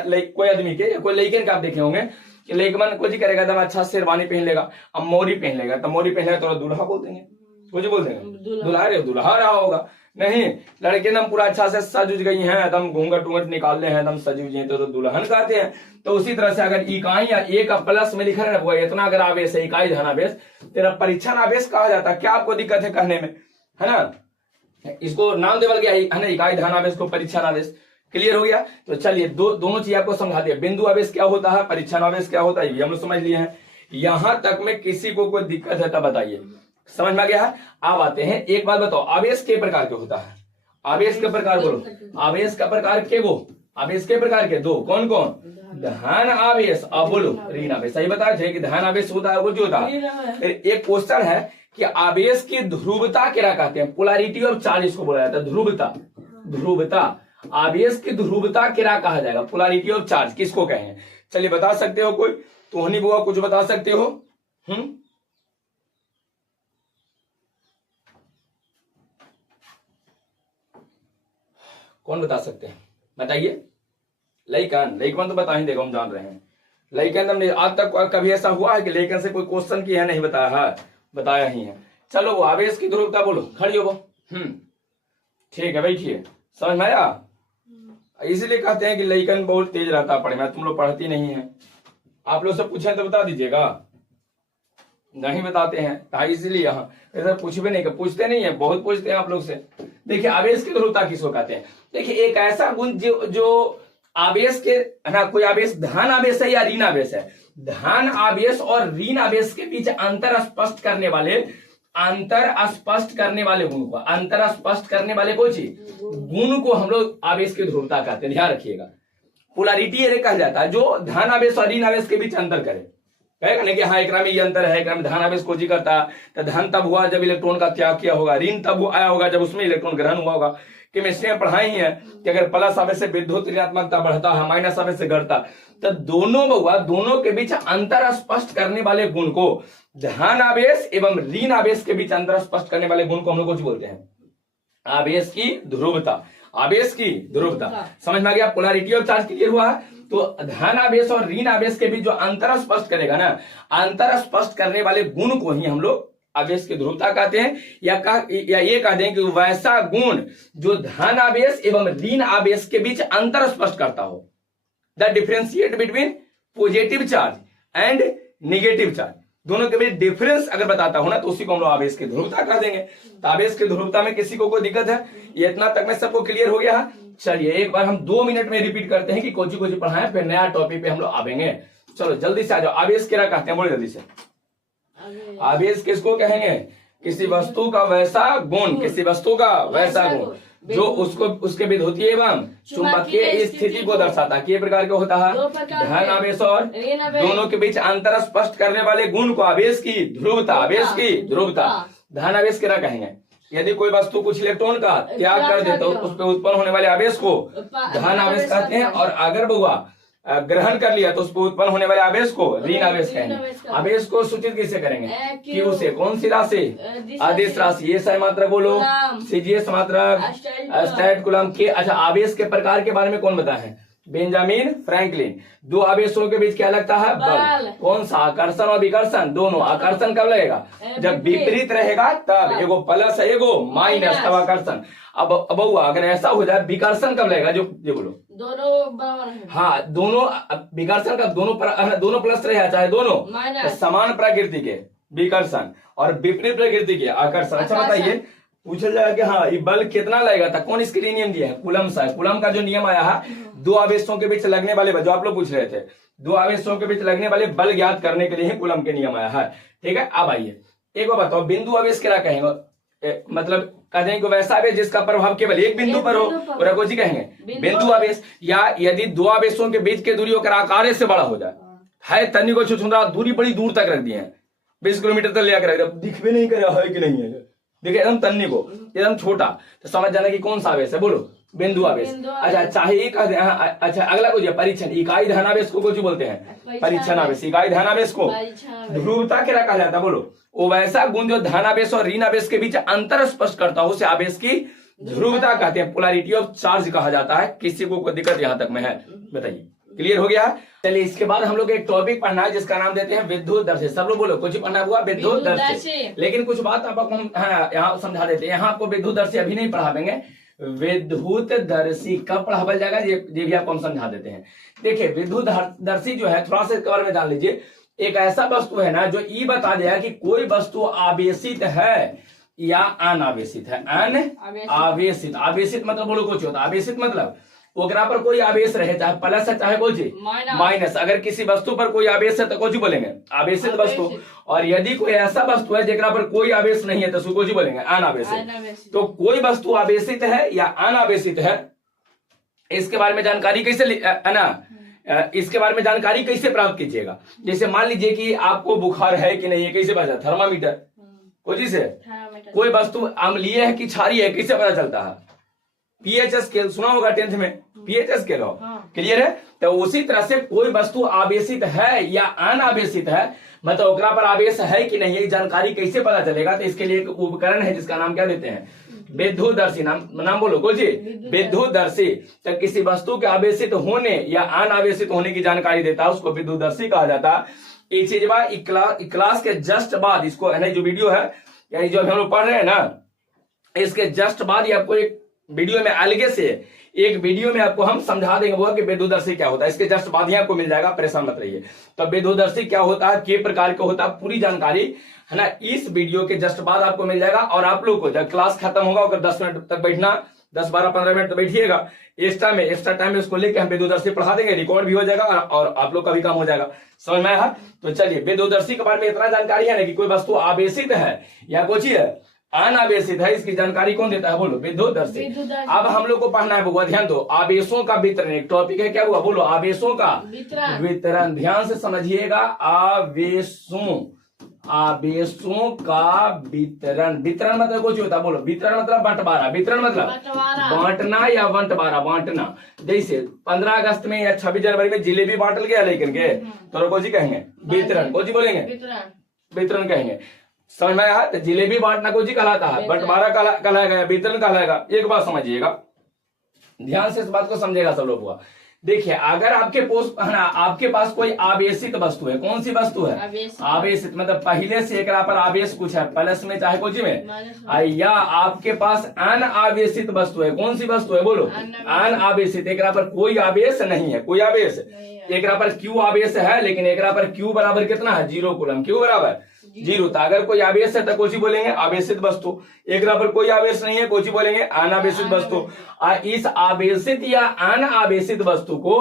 आदमी के कोई लड़के का आप देखे होंगे कि लड़कन कुछ करेगा एकदम अच्छा शेरवानी पहन लेगा, अब मोरी पहन लेगा, तो मोरी पहन लेगा तो दूल्हा बोल देंगे, कुछ बोल देंगे दूल्हा रहा होगा। नहीं, लड़के एकदम पूरा अच्छा से सज उज गई हैं, एकदम घूंघट उंगट निकाल ले हैं, एकदम सजी हुई हैं तो दुल्हन कहते हैं। तो उसी तरह से अगर इकाई या एक प्लस में लिखा है ना इतना अगर आवेश है इकाई धन आवेश, तेरा परीक्षण आवेश कहा जाता है। क्या आपको दिक्कत है कहने में, है ना? इसको नाम देवल गया है ना, इकाई धन आवेश को परीक्षण आवेश। क्लियर हो गया? तो चलिए दोनों चीज आपको समझा दिया। बिंदु आवेश क्या होता है, परीक्षण आवेश क्या होता है, ये हम लोग समझ लिए हैं। यहां तक में किसी को कोई दिक्कत है तब बताइए, समझ में आ गया है? अब आते हैं, एक बात बताओ, आवेश के प्रकार के होता है? आवेश के प्रकार बोलो। आवेश का प्रकार के गो? आवेश के प्रकार के दो, कौन कौन? धन आवेश और बोलो ऋण आवेश। सही बताया थे कि धन आवेश होता है वो जो होता है। एक क्वेश्चन है कि आवेश की ध्रुवता क्या कहते हैं? पोलैरिटी ऑफ चार्ज इसको बोला जाता है। ध्रुवता, ध्रुवता, आवेश की ध्रुवता क्या कहा जाएगा? पोलैरिटी ऑफ चार्ज किसको कहेंगे? चलिए बता सकते हो कोई? तोहनी बुआ कुछ बता सकते हो? कौन बता सकते हैं? बताइए। लइकन तो बता ही देगा, हम जान रहे हैं। लइकन आज तक कभी ऐसा हुआ है कि लइकन से कोई क्वेश्चन किया नहीं बताया है? बताया ही है। चलो वो आवेश की ध्रुवता बोलो, खड़ी हो वो। ठीक है, बैठिए। समझ में आया? इसीलिए कहते हैं कि लइकन बहुत तेज रहता है पढ़ने में, तुम लोग पढ़ती नहीं है। आप लोग से पूछे तो बता दीजिएगा, नहीं बताते हैं इसीलिए यहाँ ऐसा पूछते नहीं है, बहुत पूछते हैं आप लोग से। देखिए आवेश की ध्रुवता किसको कहते हैं? देखिए एक ऐसा गुण जो आवेश के है ना, कोई आवेश धन आवेश है या ऋण आवेश है, धन आवेश और ऋण आवेश के बीच अंतर स्पष्ट करने वाले गुण को, अंतर स्पष्ट करने वाले कोई चीज गुण को हम लोग आवेश की ध्रुवता कहते हैं। ध्यान रखिएगा, पोलैरिटी ये कहा जाता है जो धन आवेश और ऋण आवेश के बीच अंतर करे। कहेगा ना कि हाँ एक में ये अंतर है, एक में धन आवेश को जी करता है, तो धन तब हुआ जब इलेक्ट्रॉन का त्याग किया होगा, ऋण तब आया होगा जब उसमें इलेक्ट्रॉन ग्रहण हुआ होगा। केमिस्ट्री में पढ़ाई ही है कि अगर प्लस आवेश से विद्युत ऋणात्मकता बढ़ता है, माइनस आवेश से घटता, तो दोनों के बीच अंतर स्पष्ट करने वाले गुण को, धन आवेश एवं ऋण आवेश के बीच अंतर स्पष्ट करने वाले गुण को हम लोग कुछ बोलते हैं आवेश की ध्रुवता। आवेश की ध्रुवता समझ में आ गया? पोलैरिटी ऑफ चार्ज क्लियर हुआ? तो धन आवेश और ऋण आवेश के बीच जो अंतर स्पष्ट करेगा ना, अंतर स्पष्ट करने वाले गुण को ही हम लोग आवेश की ध्रुवता कहते हैं, या ये कहते हैं कि वैसा गुण जो धन आवेश एवं ऋण आवेश के बीच अंतर स्पष्ट करता हो। The differentiate between positive charge and negative charge, दोनों के बीच डिफरेंस अगर बताता हो ना तो उसी को हम लोग आवेश की ध्रुवता कह देंगे। तो आवेश की ध्रुवता में किसी को कोई दिक्कत है? ये इतना तक में सबको क्लियर हो गया है। चलिए एक बार हम 2 मिनट में रिपीट करते हैं कि कोची कोची पढ़ाएं, फिर नया टॉपिक पे हम लोग आवेंगे। चलो जल्दी से आ जाओ। आवेश क्या कहते हैं, बोलो जल्दी से। आवेश किसको कहेंगे? किसी वस्तु का वैसा गुण, किसी वस्तु का वैसा गुण जो उसको उसके विद्युतीय एवं चुंबकीय स्थिति को दर्शाता है। किस प्रकार का होता है? धन आवेश और दोनों के बीच अंतर स्पष्ट करने वाले गुण को आवेश की ध्रुवता, आवेश की ध्रुवता। धन आवेश क्या कहेंगे? यदि कोई वस्तु कुछ इलेक्ट्रॉन का त्याग कर दे तो उस पर उत्पन्न होने वाले आवेश को धन आवेश कहते हैं, और अगर बहुआ ग्रहण कर लिया तो उस पर उत्पन्न होने वाले आवेश को ऋण आवेश कहेंगे। आवेश को सूचित किससे करेंगे? क्यू से। कौन सी राशि? आदेश राशि। ये सही मात्रक बोलो, सीजीएस मात्रक, स्टैट कूलम के। अच्छा, आवेश के प्रकार के बारे में कौन बताया है? Benjamin Franklin. दो आवेशों के बीच क्या लगता है? बल। कौन सा? आकर्षण और विकर्षण दोनों। आकर्षण कब लगेगा? जब विपरीत रहेगा तब, एगो प्लस एगो माइनस, तब आकर्षण। अब अगर ऐसा हो जाए विकर्षण कब लगेगा? जो बोलो दोनों बराबर है। हाँ, दोनों विकर्षण का दोनों प्लस रहे चाहे दोनों तो समान प्रकृति के विकर्षण और विपरीत प्रकृति के आकर्षण। अच्छा बताइए, पूछा जाएगा कि हाँ ये बल कितना लगेगा था? कौन इसके लिए नियम दिया है? कूलम सा। कूलम का जो नियम आया है, दो आवेशों के बीच लगने वाले, जो आप लोग पूछ रहे थे, दो आवेशों के बीच लगने वाले बल ज्ञात करने के लिए कूलम के नियम आया है। ठीक है, अब आइए एक बार बताओ, बिंदु आवेश क्या कहेंगे? मतलब कहते हैं कि वैसा आवेश जिसका प्रभाव केवल एक बिंदु पर हो, और रघु जी कहेंगे बिंदु आवेश। या यदि दो आवेशों के बीच के दूरी होकर आकार से बड़ा हो जाए, है तन्नी को छुछुंदरा दूरी बड़ी दूर तक रख दी है, 20 किलोमीटर तक ले आकर रख दिया, दिख भी नहीं कर रहा है कि नहीं है, देखिए एकदम तन्नी को एकदम छोटा, तो समझ जाना कि कौन सा आवेश है? बोलो बिंदु आवेश। अच्छा, चाहे एक अच्छा अगला कुछ परीक्षण इकाई धनावेश को कुछ बोलते हैं, परीक्षण आवेश। इकाई धनावेश को ध्रुवता क्या कहा जाता है? बोलो वो वैसा गुण जो धनावेश और ऋण आवेश के बीच अंतर स्पष्ट करता हो उसे आवेश की ध्रुवता कहते हैं, पोलैरिटी ऑफ चार्ज कहा जाता है। किसी को कोई दिक्कत यहाँ तक में है? बताइए, क्लियर हो गया? चलिए इसके बाद हम लोग एक टॉपिक पढ़ना है जिसका नाम देते हैं विद्युत दर्शी। सब लोग बोलो कुछ पढ़ना हुआ विद्युत दर्शी। लेकिन कुछ बात आपको हम यहाँ समझा देते हैं। यहाँ आपको विद्युत दर्शी अभी नहीं पढ़ावेंगे, विद्युत दर्शी कब पढ़ावल जाएगा ये भी आपको हम समझा देते हैं। देखिए विद्युत दर्शी जो है, थोड़ा सा इसके बारे में जान लीजिए। एक ऐसा वस्तु है ना जो ये बता देगा कि कोई वस्तु आवेशित है या अनावेशित है। अनावेशित, आवेशित मतलब बोलो कुछ होता है। आवेशित मतलब ओकरा पर कोई आवेश रहे, चाहे प्लस है चाहे कोई माइनस। अगर किसी वस्तु पर कोई आवेश है तो कुछ बोलेंगे आवेशित वस्तु, और यदि कोई ऐसा वस्तु है जेकरा पर कोई आवेश नहीं है तो उसको कुछ बोलेंगे अनावेशित। तो कोई वस्तु आवेशित है या अनावेशित है, इसके बारे में जानकारी कैसे इसके बारे में जानकारी कैसे प्राप्त कीजिएगा? जैसे मान लीजिए कि आपको बुखार है कि नहीं है, कैसे पता चलता? थर्मामीटर कोई से। कोई वस्तु अम्लीय है कि क्षारीय है, कैसे पता चलता है? पीएच स्केल सुना होगा 10th में, पीएच स्केल हो। क्लियर है? तो उसी तरह से कोई वस्तु आवेशित है या अनावेशित है, मतलब ओकरा पर आवेश है कि नहीं, जानकारी कैसे पता चलेगा? तो इसके लिए एक उपकरण है जिसका नाम क्या देते हैं? विद्युत दर्शी। नाम बोलो कोई जी, विद्युत दर्शी। तो किसी वस्तु के आवेशित होने या अनावेशित होने की जानकारी देता है, उसको विद्युत दर्शी कहा जाता है। एक चीज क्लास के जस्ट बाद इसको जो वीडियो है यानी जो हम लोग पढ़ रहे हैं ना, इसके जस्ट बाद ही आपको एक वीडियो में अलग से एक वीडियो में आपको हम समझा देंगे वो कि विद्युतदर्शी क्या होता है। इसके जस्ट बाद ही आपको मिल जाएगा, परेशान मत रहिए। तो विद्युतदर्शी क्या होता है, के प्रकार का होता है, पूरी जानकारी है ना इस वीडियो के जस्ट बाद आपको मिल जाएगा। और आप लोग को जब क्लास खत्म होगा और 10 मिनट तक बैठना, 10, 12, 15 मिनट तक बैठिएगा। एक्स्ट्रा टाइम में उसको लेकर हम विद्युतदर्शी पढ़ा देंगे, रिकॉर्ड भी हो जाएगा और आप लोग का भी काम हो जाएगा। समझ में आया? तो चलिए विद्युतदर्शी के बारे में इतना जानकारी है ना कि कोई वस्तु आवेशित है या कुछ है अनावेशित है, इसकी जानकारी कौन देता है? बोलो विद्युतदर्शी। अब हम लोग को पढ़ना है बउआ, ध्यान दो, आवेशों का वितरण एक टॉपिक है। क्या हुआ? बोलो आवेशों का वितरण। ध्यान से समझिएगा, आवेशों का वितरण। वितरण मतलब कुछ होता है? बोलो वितरण मतलब बंटवारा। वितरण मतलब बांटना या बंटवारा, बांटना। जैसे 15 अगस्त में या 26 जनवरी में जिलेबी बांटल गया लेकिन के, तो को जी कहेंगे वितरण। को जी बोलेंगे वितरण कहेंगे। समझ में आया? तो जिलेबी बांटना को जी कहलाता है, बंटवारा कहलाएगा, वितरण कहलाएगा। एक बात समझिएगा, ध्यान से इस बात को समझेगा सब लोग। देखिए अगर आपके पास कोई आवेशित वस्तु है, कौन सी वस्तु है? आवेशित मतलब पहले से एकरा पर आवेश कुछ है, प्लस में चाहे कुछ में, या आपके पास अनावेशित वस्तु है, कौन सी वस्तु है बोलो? अनावेशित, एकरा पर कोई आवेश नहीं है, कोई आवेश, एकरा पर क्यू आवेश है, लेकिन एकरा पर क्यू बराबर कितना है? 0 कूलम, क्यू बराबर 0। तो अगर कोई आवेश है तो कौन सी बोलेंगे? आवेशित वस्तु। एकरा पर कोई आवेश नहीं है, कौन सी बोलेंगे? अनावेशित वस्तु। इस आवेशित या अनावेशित वस्तु को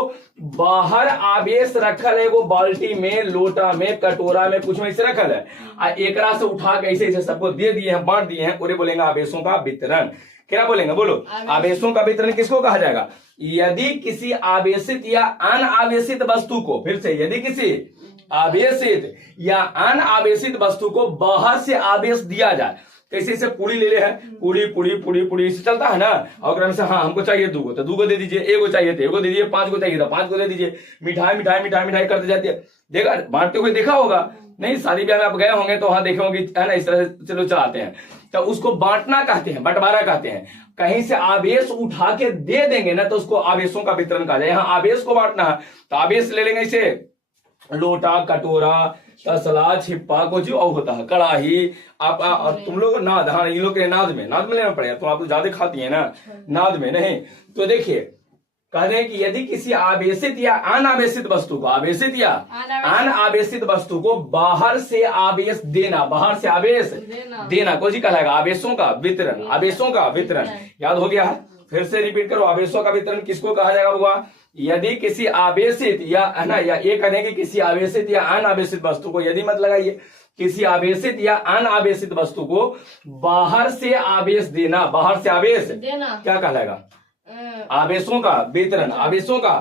बाहर आवेश रखल है, वो बाल्टी में, लोटा में, कटोरा में, कुछ में से रखल है, एकरा से उठा के ऐसे ऐसे सबको दे दिए हैं, बांट दिए हैं, उन्हें बोलेंगे आवेशों का वितरण। क्या बोलेंगे बोलो? आवेशों का वितरण किसको कहा जाएगा? यदि किसी आवेशित या अनावेशित वस्तु को, फिर से, यदि किसी आवेशित या अनावेशित वस्तु को बाहर से आवेश दिया जाए, कैसे से पूरी ले ले है, पूरी पूरी पूरी पूरी इसे चलता है ना, और से हाँ हमको चाहिए 2 तो 2 दे दीजिए, 1 चाहिए तो 1 दे दीजिए, 5 चाहिए तो 5 दे दीजिए, मिठाई मिठाई मिठाई मिठाई करते जाती है। देखा बांटते हुए देखा होगा नहीं? शादी ब्याह में आप गए होंगे तो वहां देखे होंगे, है ना, इस तरह से चलो चलाते हैं, तो उसको बांटना कहते हैं, बंटवारा कहते हैं। कहीं से आवेश उठा के दे देंगे ना तो उसको आवेशों का वितरण कहा जाए। यहाँ आवेश को बांटना है तो आवेश ले लेंगे, इसे लोटा, कटोरा, तसला, छिप्पा, कुछ और होता है, कड़ाही। आप तुम लोग नाद, हाँ इन लोग के नाद में लेना पड़ेगा, तो आप तो ज्यादा खाती है ना, नाद में नहीं। तो देखिए कह रहे हैं कि यदि किसी आवेशित या अनावेशित वस्तु को, आवेशित या अनावेशित वस्तु को बाहर से आवेश देना, बाहर से आवेश देना को जी कहलाएगा आवेशों का वितरण। आवेशों का वितरण याद हो गया है? फिर से रिपीट करो, आवेशों का वितरण किसको कहा जाएगा होगा? यदि किसी आवेशित या, है ना, या ये कहें कि किसी आवेशित या अनावेशित वस्तु को, यदि मत लगाइए, किसी आवेशित या अनावेशित वस्तु को बाहर से आवेश देना, बाहर से आवेश देना क्या कहलाएगा? आवेशों का वितरण। आवेशों का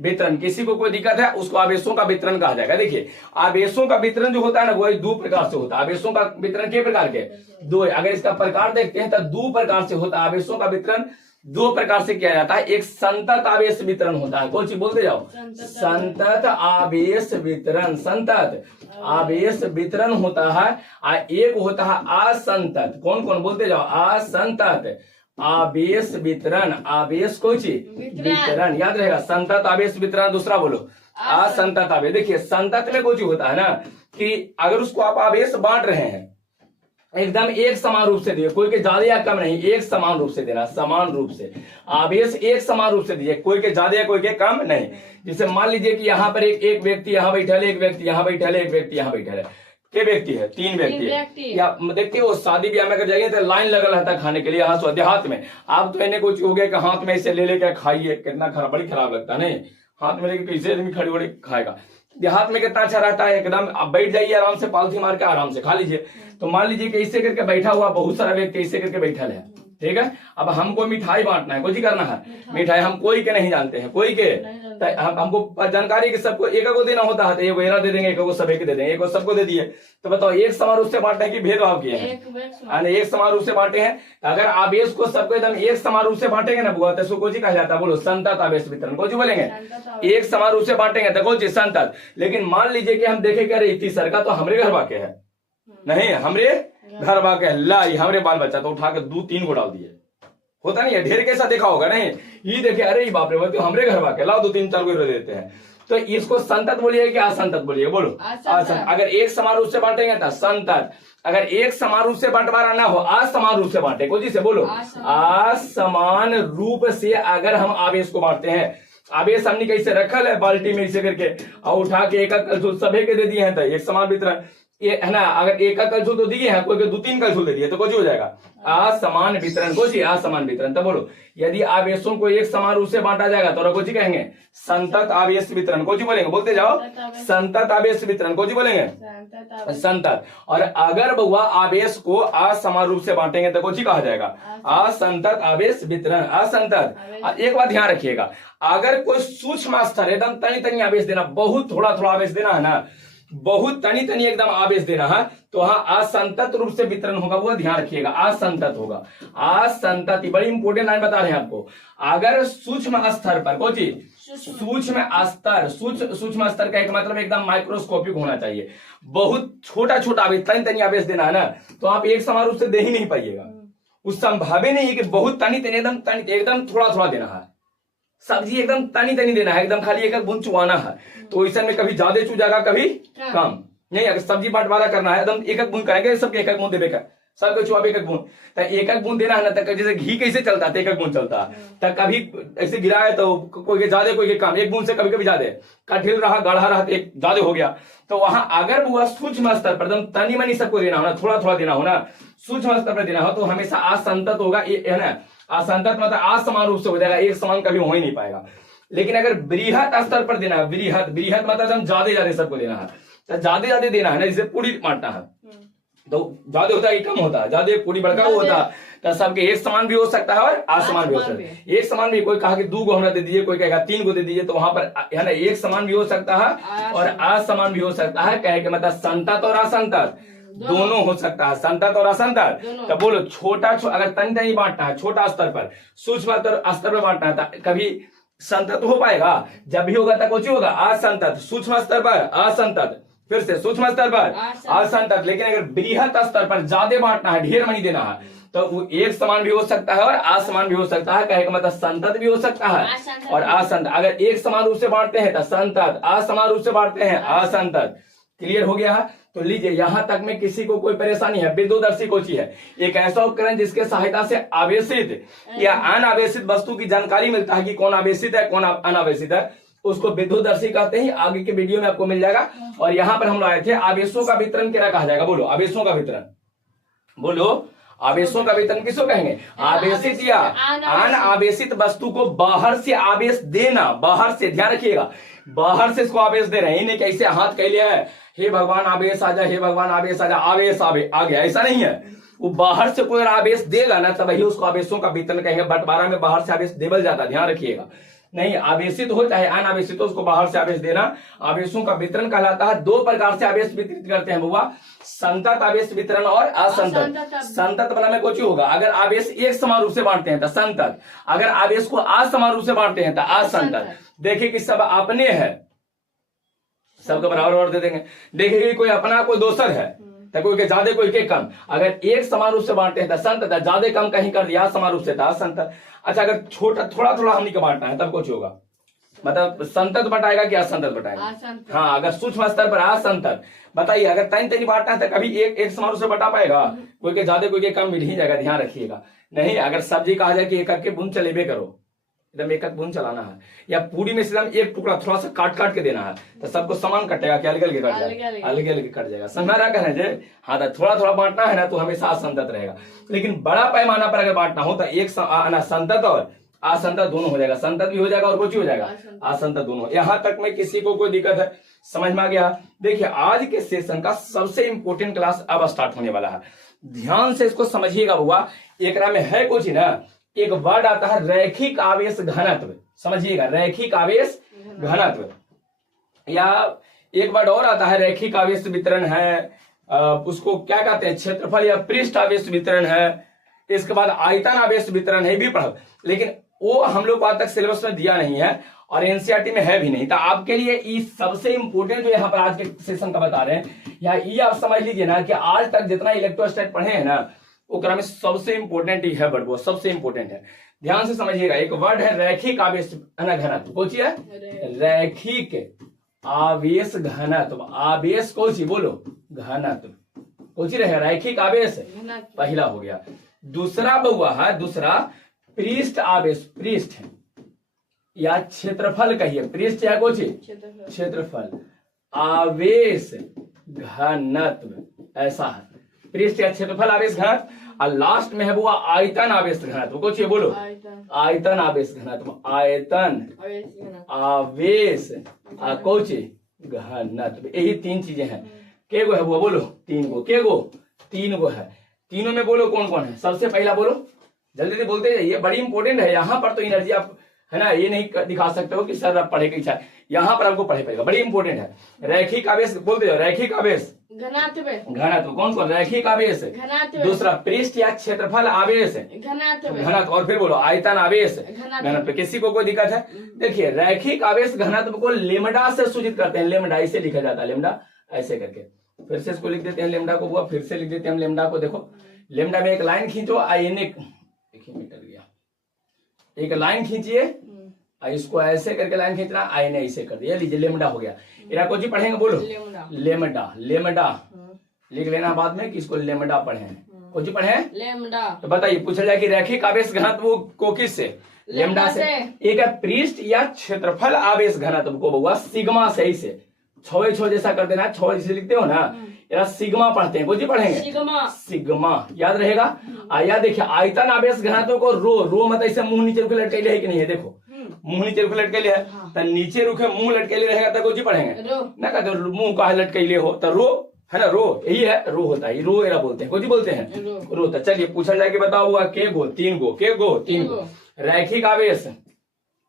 वितरण, किसी को कोई दिक्कत है उसको आवेशों का वितरण कहा जाएगा। देखिए आवेशों का वितरण जो होता है ना, वो 2 प्रकार से होता है। आवेशों का वितरण कितने प्रकार के? 2। अगर इसका प्रकार देखते हैं तो 2 प्रकार से होता है। आवेशों का वितरण 2 प्रकार से किया जाता है। एक संतत आवेश वितरण होता है, कौन सी बोलते जाओ? संतत आवेश वितरण, संतत आवेश वितरण होता है। और एक होता है असंतत, कौन कौन बोलते जाओ? असंतत आवेश वितरण। आवेश कौन सी? वितरण, याद रहेगा। संतत आवेश वितरण, दूसरा बोलो असंतत आवेश। देखिए संतत में कुछ होता है ना कि अगर उसको आप आवेश बांट रहे हैं, एकदम एक समान रूप से दिए, कोई के ज्यादा या कम नहीं, एक समान रूप से देना, समान रूप से आवेश एक समान रूप से दीजिए, कोई के ज्यादा या कोई के कम नहीं। जैसे मान लीजिए कि यहाँ पर एक व्यक्ति यहाँ बैठा है, एक व्यक्ति यहाँ बैठा है, एक व्यक्ति यहाँ बैठा है, के व्यक्ति है? 3 व्यक्ति। या देखते हो शादी ब्याह में अगर जाइए तो लाइन लगल रहता है खाने के लिए। यहाँ देहात में आप तो इन्हें कुछ हो गया कि हाथ में इसे ले लेकर खाइए, कितना खराब, बड़ी खराब लगता है नहीं? हाथ में लेके कैसे आदमी खड़ी खड़ी खाएगा? देहात में कितना अच्छा रहता है, एकदम आप बैठ जाइए आराम से, पालथी मार के आराम से खा लीजिए। तो मान लीजिए कि ऐसे करके बैठा हुआ बहुत सारा व्यक्ति ऐसे करके बैठा है, ठीक है? अब हमको मिठाई बांटना है, कुछ ही करना है मिठाई, हम कोई के नहीं जानते हैं, कोई के हमको जानकारी कि सबको एक को देना होता है, तो एक वेरा दे देंगे, एक को सभी के दे देंगे, एक को सबको दे दिए। तो बताओ एक समान रूप से बांटे कि भेदभाव किए हैं? एक समान रूप से बांटे हैं। अगर आवेश को सबको एकदम एक समान रूप से बांटेंगे ना बुआ, तो इसको कोची कहा जाता है? बोलो संतत आवेश वितरण। कोची बोलेंगे? एक समान रूप से बांटेंगे तो कोची? संतत। लेकिन मान लीजिए कि हम देखे क्या रही, तीसर का तो हमरे घर वाके है नहीं, हमरे घर वाके है, ला हमरे बाल बच्चा, तो उठा के 2-3 को डाल दिए, होता नहीं है? ढेर कैसा देखा होगा नहीं? ये देखे अरे बाप रे, तो हमरे घर वाके, लाओ 2-3-4 को देते हैं। तो इसको संतत बोलिए कि असंतत बोलिए? बोलो असंतत। अगर एक समान रूप से बांटेंगे तो संतत, अगर एक समान रूप से बंटवारा ना हो, असमान रूप से बांटे, को जी से बोलो असमान रूप से अगर हम आवेश को बांटते हैं, आवेश हमने कैसे रखल है बाल्टी में ऐसे करके और उठा के एक कलछुल सभी के दे दिए हैं, तो एक समान वितरण ये है ना। अगर एक का कलछुल तो दिए हैं, कोई के 2-3 कलछुल दे दिए तो कुछ हो जाएगा असमान वितरण। कुछ असमान वितरण। तो बोलो यदि आवेशों को एक समान रूप से बांटा जाएगा तो कुछ कहेंगे संतत आवेश वितरण। कुछ बोलेंगे, बोलते जाओ संतत आवेश वितरण। कुछ बोलेंगे संतत। और अगर बहुआ आवेश को असमान रूप से बांटेंगे तो कुछ कहा जाएगा असंतत आवेश वितरण। असंतत। एक बात ध्यान रखिएगा, अगर कोई सूक्ष्म स्तर एकदम तनी तनी आवेश देना, बहुत थोड़ा थोड़ा आवेश देना है ना, बहुत तनी तनी एकदम आवेश देना है, तो वहां असंतत रूप से वितरण होगा, वो ध्यान रखिएगा असंतत होगा। असंतत बड़ी इंपोर्टेंट लाइन बता रहे हैं आपको। अगर सूक्ष्म स्तर पर कोई चीज सूक्ष्म स्तर, सूक्ष्म स्तर का एक मतलब एकदम माइक्रोस्कोपिक होना चाहिए, बहुत छोटा छोटा आवेश तनी तनी आवेश देना है ना, तो आप एक समान रूप से दे ही नहीं पाइएगा। उस संभावना नहीं है कि बहुत तनी तनी एकदम थोड़ा थोड़ा देना है, सब्जी एकदम तनी तनी देना है, एकदम खाली एक एक बूंद चुवाना है। तो ऐसा में कभी ज्यादा चू जाएगा कभी कम नहीं। अगर सब्जी बंटवारा करना है एकदम एक एक बूंद करेंगे, सबके एक एक बूंद देवे का, सबको चुआबे एक एक बूंद, तो एक एक बूंद देना है ना। तक जैसे घी कैसे चलता है एक एक बूंद चलता है, तो कभी ऐसे गिराए तो कोई के ज्यादा कोई के कम, एक बूंद से कभी कभी ज्यादा, कठिल रहा गाढ़ा रहा तो एक ज्यादा हो गया। तो वहां अगर वो सूक्ष्म स्तर पर एकदम तनी मनी सबको देना हो ना, थोड़ा थोड़ा देना हो ना, सूक्ष्म स्तर पर देना हो, तो हमेशा असंतत होगा, है ना। असंतत मतलब असमान रूप से हो जाएगा, एक समान कभी हो ही नहीं पाएगा। लेकिन अगर बृहत स्तर पर देना है, बृहत बृहत मतलब एकदम ज्यादा सबको देना है, तो ज्यादा देना है ना, जैसे पूरी बांटना है तो ज्यादा होता है कम होता है, ज्यादा पूरी बड़का होता है, तो सबके एक समान भी हो सकता है और असमान भी हो सकता है। एक समान भी, कोई कहा कि 2 गो हमरा दे दीजिए, कोई कहेगा 3 गो दे दीजिए, तो वहां पर है ना एक समान भी हो सकता है और असमान भी हो सकता है। कहे के मतलब संतत और असंतत दोनों हो सकता है, संतत और असंतत। तो बोलो छोटा अगर तनी तनी बांटना है, छोटा स्तर पर, सूक्ष्म स्तर पर बांटना है, तो कभी संतत हो पाएगा, जब भी होगा तब कुछ होगा असंतत। सूक्ष्म स्तर पर असंतत, फिर से सूक्ष्म स्तर पर असंतत। लेकिन अगर बृहत स्तर पर ज्यादा बांटना है, ढेर मनी देना है, तो वो एक समान भी हो सकता है और असमान भी हो सकता है। कहे का मतलब संतत भी हो सकता है और असंतत। अगर एक समान रूप से बांटते हैं तो संतत, असमान रूप से बांटते हैं असंतत। क्लियर हो गया है? तो लीजिए यहां तक में किसी को कोई परेशानी है, विद्युतदर्शी कोची है एक ऐसा उपकरण जिसके सहायता से आवेशित या अनावेशित वस्तु की जानकारी मिलता है कि कौन आवेशित है कौन अनावेशित है, उसको विद्युतदर्शी कहते हैं। आगे के वीडियो में आपको मिल जाएगा। और यहां पर हम लोग आए थे आवेशों का वितरण क्या कहा जाएगा, बोलो आवेशों का वितरण, बोलो आवेशों का वितरण किसको कहेंगे, आवेशित या अनावेशित वस्तु को बाहर से आवेश देना, बाहर से, ध्यान रखिएगा बाहर से इसको आवेश दे रहे हैं, नहीं कैसे हाथ कह लिया है हे भगवान आवेश आ जा, हे भगवान आवेश आ जा, आवेश आ गया, ऐसा नहीं है। वो बाहर से कोई आवेश देगा ना तब वही उसको आवेशों का वितरण कहेंगे। बंटवारा में बाहर से आवेश देवल जाता है, ध्यान रखिएगा। नहीं आवेशित हो चाहे अनावेशित हो, उसको बाहर से आवेश देना आवेशों का वितरण कहलाता है। 2 प्रकार से आवेश वितरित करते हैं बुआ, संतत आवेश वितरण और असंतत। संतत वाला में कुछ होगा, अगर आवेश एक समान रूप से बांटते हैं तो संतत, अगर आवेश को असमान रूप से बांटते हैं तो असंतत। देखिए कि सब अपने है, सबको बराबर दे देंगे। देखिए कि कोई अपना कोई दोसर है, तो कोई के ज्यादा कोई के कम। अगर एक समान रूप से बांटते हैं तो संतत, ज्यादा कम कहीं कर दिया समान रूप से तो असंतत। अच्छा अगर छोटा थोड़ा थोड़ा हमनी का बांटना है तब कुछ होगा, मतलब संतत बटाएगा कि असंतत बटाएगा। हाँ अगर सूक्ष्म स्तर पर असंतत। बताइए अगर तनी तनी बांटना है तो कभी एक समान रूप से बटा पाएगा, कोई के ज्यादा कोई के कम मिल ही जाएगा, ध्यान रखिएगा। नहीं अगर सब्जी कहा जाए कि एक करके बूंद चलेबे करो, एकदम एक बूंद चलाना है, या पूरी में से एक टुकड़ा थोड़ा सा काट के देना है, तो सबको समान कटेगा कि अलग अलग कट जाएगा, अलग अलग कट जाएगा। समझ रहा कह रहे हाँ तो थोड़ा थोड़ा बांटना है ना तो हमेशा असंतत रहेगा। लेकिन बड़ा पैमाना पर अगर बांटना हो तो एक संतत और असंतत दोनों हो जाएगा, संतत भी हो जाएगा और कुछ हो जाएगा असंतत दोनों। यहां तक में किसी को कोई दिक्कत है, समझ में आ गया? देखिए आज के सेशन का सबसे इंपोर्टेंट क्लास अब स्टार्ट होने वाला है, ध्यान से इसको समझिएगा बुआ। एक में है कुछ ना, एक वर्ड आता है रैखिक आवेश घनत्व, समझिएगा रैखिक आवेश घनत्व, या एक वर्ड और आता है रैखिक आवेश वितरण है, उसको क्या कहते हैं क्षेत्रफल या पृष्ठ आवेश वितरण है। इसके बाद आयतन आवेश वितरण है भी पढ़ो, लेकिन वो हम लोग को आज तक सिलेबस में दिया नहीं है और एनसीईआरटी में है भी नहीं। तो आपके लिए इस सबसे इंपोर्टेंट जो यहाँ पर आज के सेशन का बता रहे हैं, या ये आप समझ लीजिए ना कि आज तक जितना इलेक्ट्रोस्टैट पढ़े हैं ना ओकरा में सबसे इंपोर्टेंट ही है वर्ड, वो सबसे इंपोर्टेंट है। ध्यान से समझिएगा, एक वर्ड है रैखिक आवेश घनत्व, कौन है रैखिक आवेश घनत्व, आवेश कौन सी बोलो घनत्व, कौन सी रहे रैखिक आवेश पहला हो गया। दूसरा बउआ है, दूसरा पृष्ठ आवेश, पृष्ठ या क्षेत्रफल कहिए, पृष्ठ या कौन क्षेत्रफल आवेश घनत्व, ऐसा है पृष्ठ या क्षेत्रफल आवेश घनत्व। और लास्ट में है वो आयतन आवेश घनत्व, कुछ ये बोलो आयतन आवेश घनत्व, आयतन आवेश कौच घनत्व, यही 3 चीजें हैं। के गो है वो बोलो 3 गो, के गो 3 गो है। तीनों में बोलो कौन कौन है, सबसे पहला बोलो, जल्दी जल्दी बोलते जाइए, बड़ी इंपॉर्टेंट है। यहाँ पर तो एनर्जी आप है ना ये नहीं दिखा सकते हो कि सर आप पढ़े की इच्छा, यहाँ पर आपको पढ़े पड़ेगा, बड़ी इंपॉर्टेंट है। रैखिक आवेश बोलते जाओ, रैखिक आवेश घनत्व कौन कौन रैखिक आवेश, दूसरा पृष्ठ या क्षेत्रफल आवेश घनत्व, और फिर बोलो आयतन आवेश घनत्व। किसी को कोई दिक्कत है? देखिए रैखिक आवेश घनत्व को लेमडा से सूचित करते हैं, लेमडा इसे लिखा जाता है, लेमडा ऐसे करके। फिर से इसको लिख देते हैं लेमडा को, वो फिर से लिख देते हैं हम लेमडा को। देखो लेमडा में एक लाइन खींचो, आयनिक, देखिए मीटर गया, एक लाइन खींचिए इसको ऐसे करके लाइन खींचना, आई ने ऐसे कर दिया, लीजिए लेमडा हो गया। इरा को जी पढ़ेंगे बोलो, लेमडा। लेमडा लिख लेना बाद में कि इसको लेमडा पढ़े, कुछ पढ़े लेमडा। तो बताइए पूछा जाए कि रैखिक आवेश घनत्व को किससे, लेमडा से। एक है पृष्ठ या क्षेत्रफल आवेश घनत्व को बउआ सिग्मा से, इसे 6 जैसा कर देना, 6 जैसे लिखते हो ना, यार सिग्मा पढ़ते हैं, कुछ पढ़ेंगे सिग्मा याद रहेगा। या देखिए आयतन आवेश घनत्व को रो मतलब ऐसे मुंह नीचे रुके लटके है कि नहीं है, देखो मुंह नीचे रुके लटके है, तो नीचे रुके मुंह लटके रहेगा तो कुछ पढ़ेंगे ना, कहते मुंह का लटके हो तो रो है ना, रो यही है, रो होता है, रो एरा बोलते हैं, कुछ बोलते हैं रो। तो चलिए पूछा जाए कि बताओ हुआ के गो 3 गो रैखिक आवेश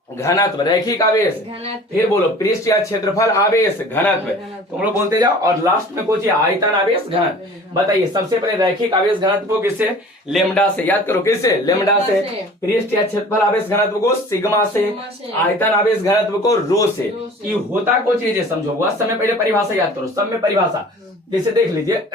घनत्व, रैखिक आवेश फिर बोलो पृष्ठ या क्षेत्रफल आवेश घनत्व, तुम लोग बोलते जाओ। और लास्ट में कुछ आयतन आवेश घनत्व। बताइए सबसे पहले रैखिक आवेश घनत्व को किससे, लेमडा से, याद करो किससे, लेमडा से। पृष्ठ या क्षेत्रफल आवेश घनत्व को सिग्मा से, आयतन आवेश घनत्व को रो से। कि होता को चीज समझो, वह समय पहले परिभाषा याद करो, सब में परिभाषा जैसे देख लीजिए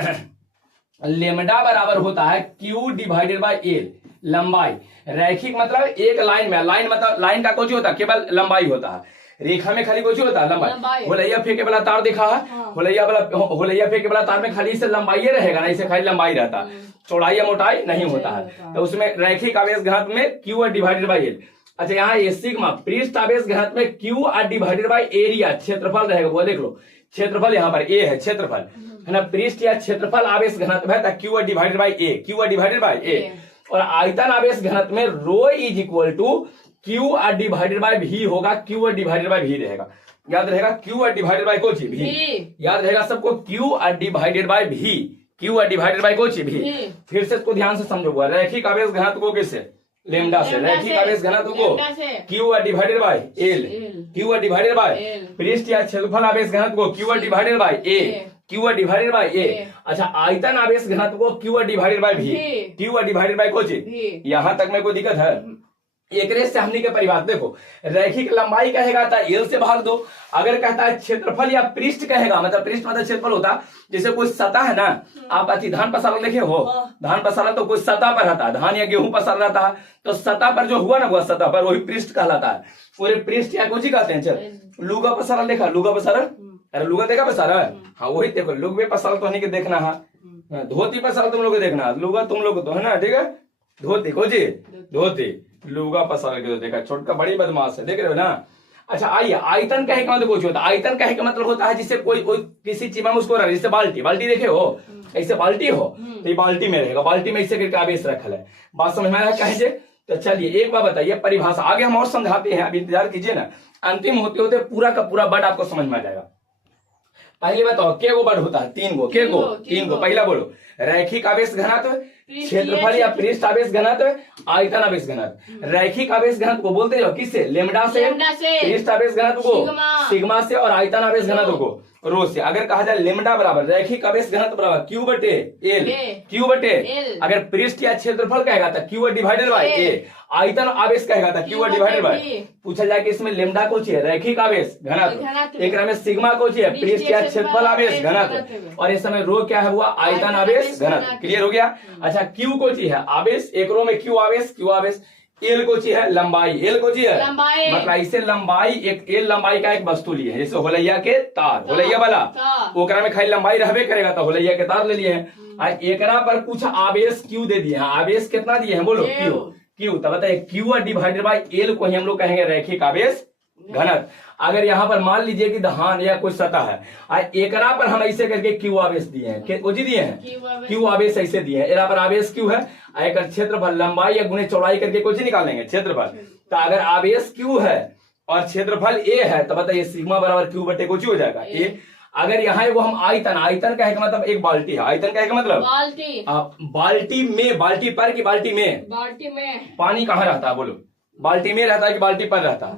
लेमडा बराबर होता है क्यू डिवाइडेड बाय एल, लंबाई। रैखिक मतलब एक लाइन में, लाइन मतलब लाइन का कुछ होता है केवल लंबाई होता है, रेखा में खाली कुछ होता है लंबाई। होलैया फेंके वाला तार देखा है, होलैया फेंके वाला तार में खाली से लंबाई रहेगा ना, इसे खाली लंबाई रहता है, चौड़ाई या मोटाई नहीं होता है। तो उसमें रैखिक आवेश घनत्व में Q R divided by L. अच्छा यहाँ ये सिग्मा पृष्ठ आवेश घनत्व में Q R divided by area, क्षेत्रफल रहेगा वो देख लो, क्षेत्रफल यहाँ पर ए है, क्षेत्रफल है ना, पृष्ठ या क्षेत्रफल आवेश घनत्व है Q R divided by A, Q R divided by A. और आयतन आवेश घनत्व में rho is equal to Q R divided by भी होगा, क्यू आर डिवाइडेड बाई भी रहेगा, याद रहेगा Q R divided by Kochi भी, याद रहेगा सबको क्यू आर डिवाइडेड बाई भी, Q R divided by Kochi भी। फिर से इसको ध्यान से समझो, रैखिक आवेश घनत्व को किससे, लेमडा से। रैखिक आवेश घनत्व को Q R divided by L, Q R divided by पृष्ठ या क्षेत्रफल आवेश घनत्व को Q R divided by A, Q R divided by A. अच्छा आयतन आवेश घनत्व को क्यू आर डिवाइडेड बाई भी, क्यू आर डिवाइडेड बाई कुछ। यहाँ तक में कोई दिक्कत है, एक रेस से हमने के परिभाषा देखो, रैखिक लंबाई कहेगा था एल से भाग दो, अगर कहता है क्षेत्रफल या पृष्ठ कहेगा, मतलब पृष्ठ मतलब क्षेत्रफल होता, जैसे कोई सतह है ना, आप अच्छी धान पसारा देखे हो, धान पसारा तो कोई सतह पर रहता है, धान या गेहूं पसारा रहता है, तो सतह पर जो हुआ ना वह सतह पर वही पृष्ठ कहलाता है, पूरे पृष्ठ या कुछ ही कहते हैं। चल लुगा पसारा देखा, लुगा पसारा, अरे लुगा देखा पसारा, हाँ वही देखो, लुगे पसारा तो नहीं के देखना है, धोती पसारा तुम लोग को देखना, लुगा तुम लोग तो है ना, ठीक है, धोती को जी धोती, लुगा पसारा के तो देखा, छोटका बड़ी बदमाश है, देख रहे हो ना। अच्छा आइए आयतन कहे का मतलब कुछ होता है, आयतन कहे का मतलब होता है जिससे कोई किसी चीज में उसको जैसे बाल्टी, बाल्टी देखे हो, ऐसे बाल्टी हो तो ये बाल्टी में रहेगा, बाल्टी में ऐसे करके आवेश रखल है, बात समझ में आया कहे। तो चलिए एक बार बताइए परिभाषा, आगे हम और समझाते हैं, अब इंतजार कीजिए ना, अंतिम होते होते पूरा का पूरा वर्ड आपको समझ में आ जाएगा। पहले बताओ के गो वर्ड होता है, 3 गो, के गो 3 गो। पहला बोलो रैखिक आवेश घनत्व, क्षेत्रफल या पृष्ठ आवेश घनत्व, आयतन आवेश घनत्व। रैखिक आवेश घनत्व को बोलते हो किससे, लेमडा से, पृष्ठ आवेश घनत्व को सिग्मा से, और आयतन आवेश घनत्व को रो से। अगर कहा जाए लेमडा बराबर रैखिक आवेश घनत्व बराबर क्यू बटे एल, क्यू बटे, अगर पृष्ठ या क्षेत्रफल कहेगा तो क्यू डिवाइडेड बाई ए, आयतन आवेश कहेगा था क्यू डिवाइडेड बाई। पूछा जाए कि इसमें लेमडा को चाहिए रैखिक आवेश घनत्व, एक में सिग्मा को चाहिए पृष्ठ या क्षेत्रफल आवेश घनत्व, और इस समय रो क्या है हुआ, आयतन आवेश घनत्व। क्लियर हो गया। अच्छा क्यू को चाहिए आवेश, एक रो में क्यू आवेश, क्यू आवेश। एल को चाहिए लंबाई, एल को चाहिए मतलब ऐसे लंबाई, एक एल लंबाई का एक वस्तु लिए, जैसे होलैया के तार, होलैया वाला ओकरा में खाली लंबाई रहबे करेगा तो होलैया के तार ले लिए हैं। एकरा पर कुछ आवेश क्यू दे दिए हैं, आवेश कितना दिए हैं बोलो, क्यू, क्यू। तब बताइए क्यू डिवाइडेड बाई एल को ही हम लोग कहेंगे रैखिक आवेश घनत्व। अगर यहाँ पर मान लीजिए कि धान या कोई सतह है, एकरा पर हम ऐसे करके क्यू आवेश दिए हैं, कुछ दिए हैं क्यू आवेश ऐसे दिए हैं, एरा पर आवेश क्यू है, एक क्षेत्रफल लंबाई या गुणे चौड़ाई करके कुछ निकालेंगे क्षेत्रफल। तो अगर आवेश क्यू है और क्षेत्रफल ए है तो बताइए सिग्मा बराबर क्यू बटे कुछ हो जाएगा ए। अगर यहाँ वो हम आयतन, आयतन का मतलब एक बाल्टी है, आयतन का मतलब बाल्टी, बाल्टी में, बाल्टी पर की बाल्टी में, बाल्टी में पानी कहाँ रहता है बोलो, बाल्टी में रहता है कि बाल्टी पर रहता है,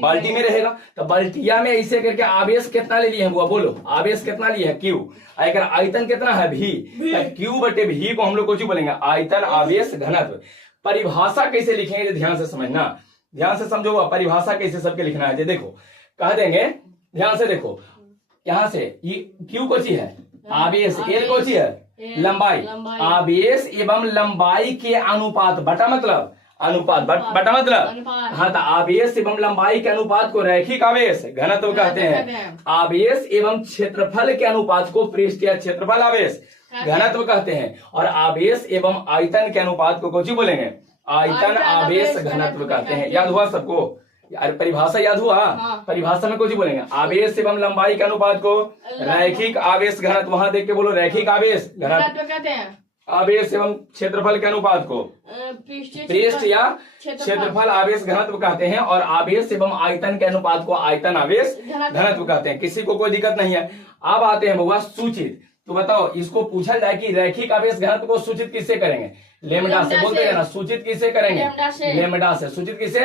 बाल्टी में रहेगा। तो बाल्टिया में ऐसे करके आवेश कितना ले लिए हैं वो बोलो, आवेश कितना लिए है क्यू, अगर आयतन कितना है भी, क्यू बटे भी को हम लोग कुछ बोलेंगे आयतन आवेश घनत्व। परिभाषा कैसे लिखेंगे ध्यान से समझना, ध्यान से समझो परिभाषा कैसे सबके लिखना है। देखो कह देंगे, ध्यान से देखो, यहाँ से क्यू को चाहिए आवेश, एल को चाहिए लंबाई, आवेश एवं लंबाई के अनुपात बटा मतलब अनुपात, बटा मतलब हाँ, तो आवेश एवं लंबाई के अनुपात को रैखिक आवेश घनत्व कहते हैं। आवेश एवं क्षेत्रफल के अनुपात को पृष्ठीय क्षेत्रफल आवेश घनत्व कहते हैं। और आवेश एवं आयतन के अनुपात को कुछ बोलेंगे आयतन आवेश घनत्व कहते हैं। याद हुआ सबको? यार परिभाषा याद हुआ? परिभाषा में कुछ बोलेंगे आवेश एवं लंबाई के अनुपात को रैखिक आवेश घनत्व, वहां देख के बोलो रैखिक आवेश घनत्व कहते हैं। आवेश एवं क्षेत्रफल के अनुपात को पृष्ठ या क्षेत्रफल आवेश घनत्व कहते हैं। और आवेश एवं आयतन के अनुपात को आयतन आवेश घनत्व कहते हैं। किसी को कोई दिक्कत नहीं है। अब आते हैं बउआ सूचित। तो बताओ, इसको पूछा जाए कि रैखिक आवेश घनत्व को सूचित किससे करेंगे? लेमडा से। बोलते हैं ना, सूचित किससे करेंगे? लेमडा से। सूचित किससे?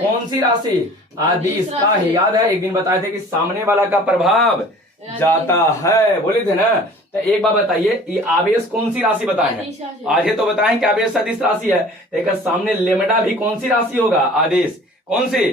कौन सी राशि? अदिश का। याद है एक दिन बताए थे कि सामने वाला का प्रभाव जाता है, बोले थे ना। तो एक बार बताइए, ये आवेश कौन सी राशि बताए हैं? आज तो बताएं कि आवेश सदिश राशि है, लेकिन सामने लेमडा भी कौन सी राशि होगा? आदेश। कौन सी?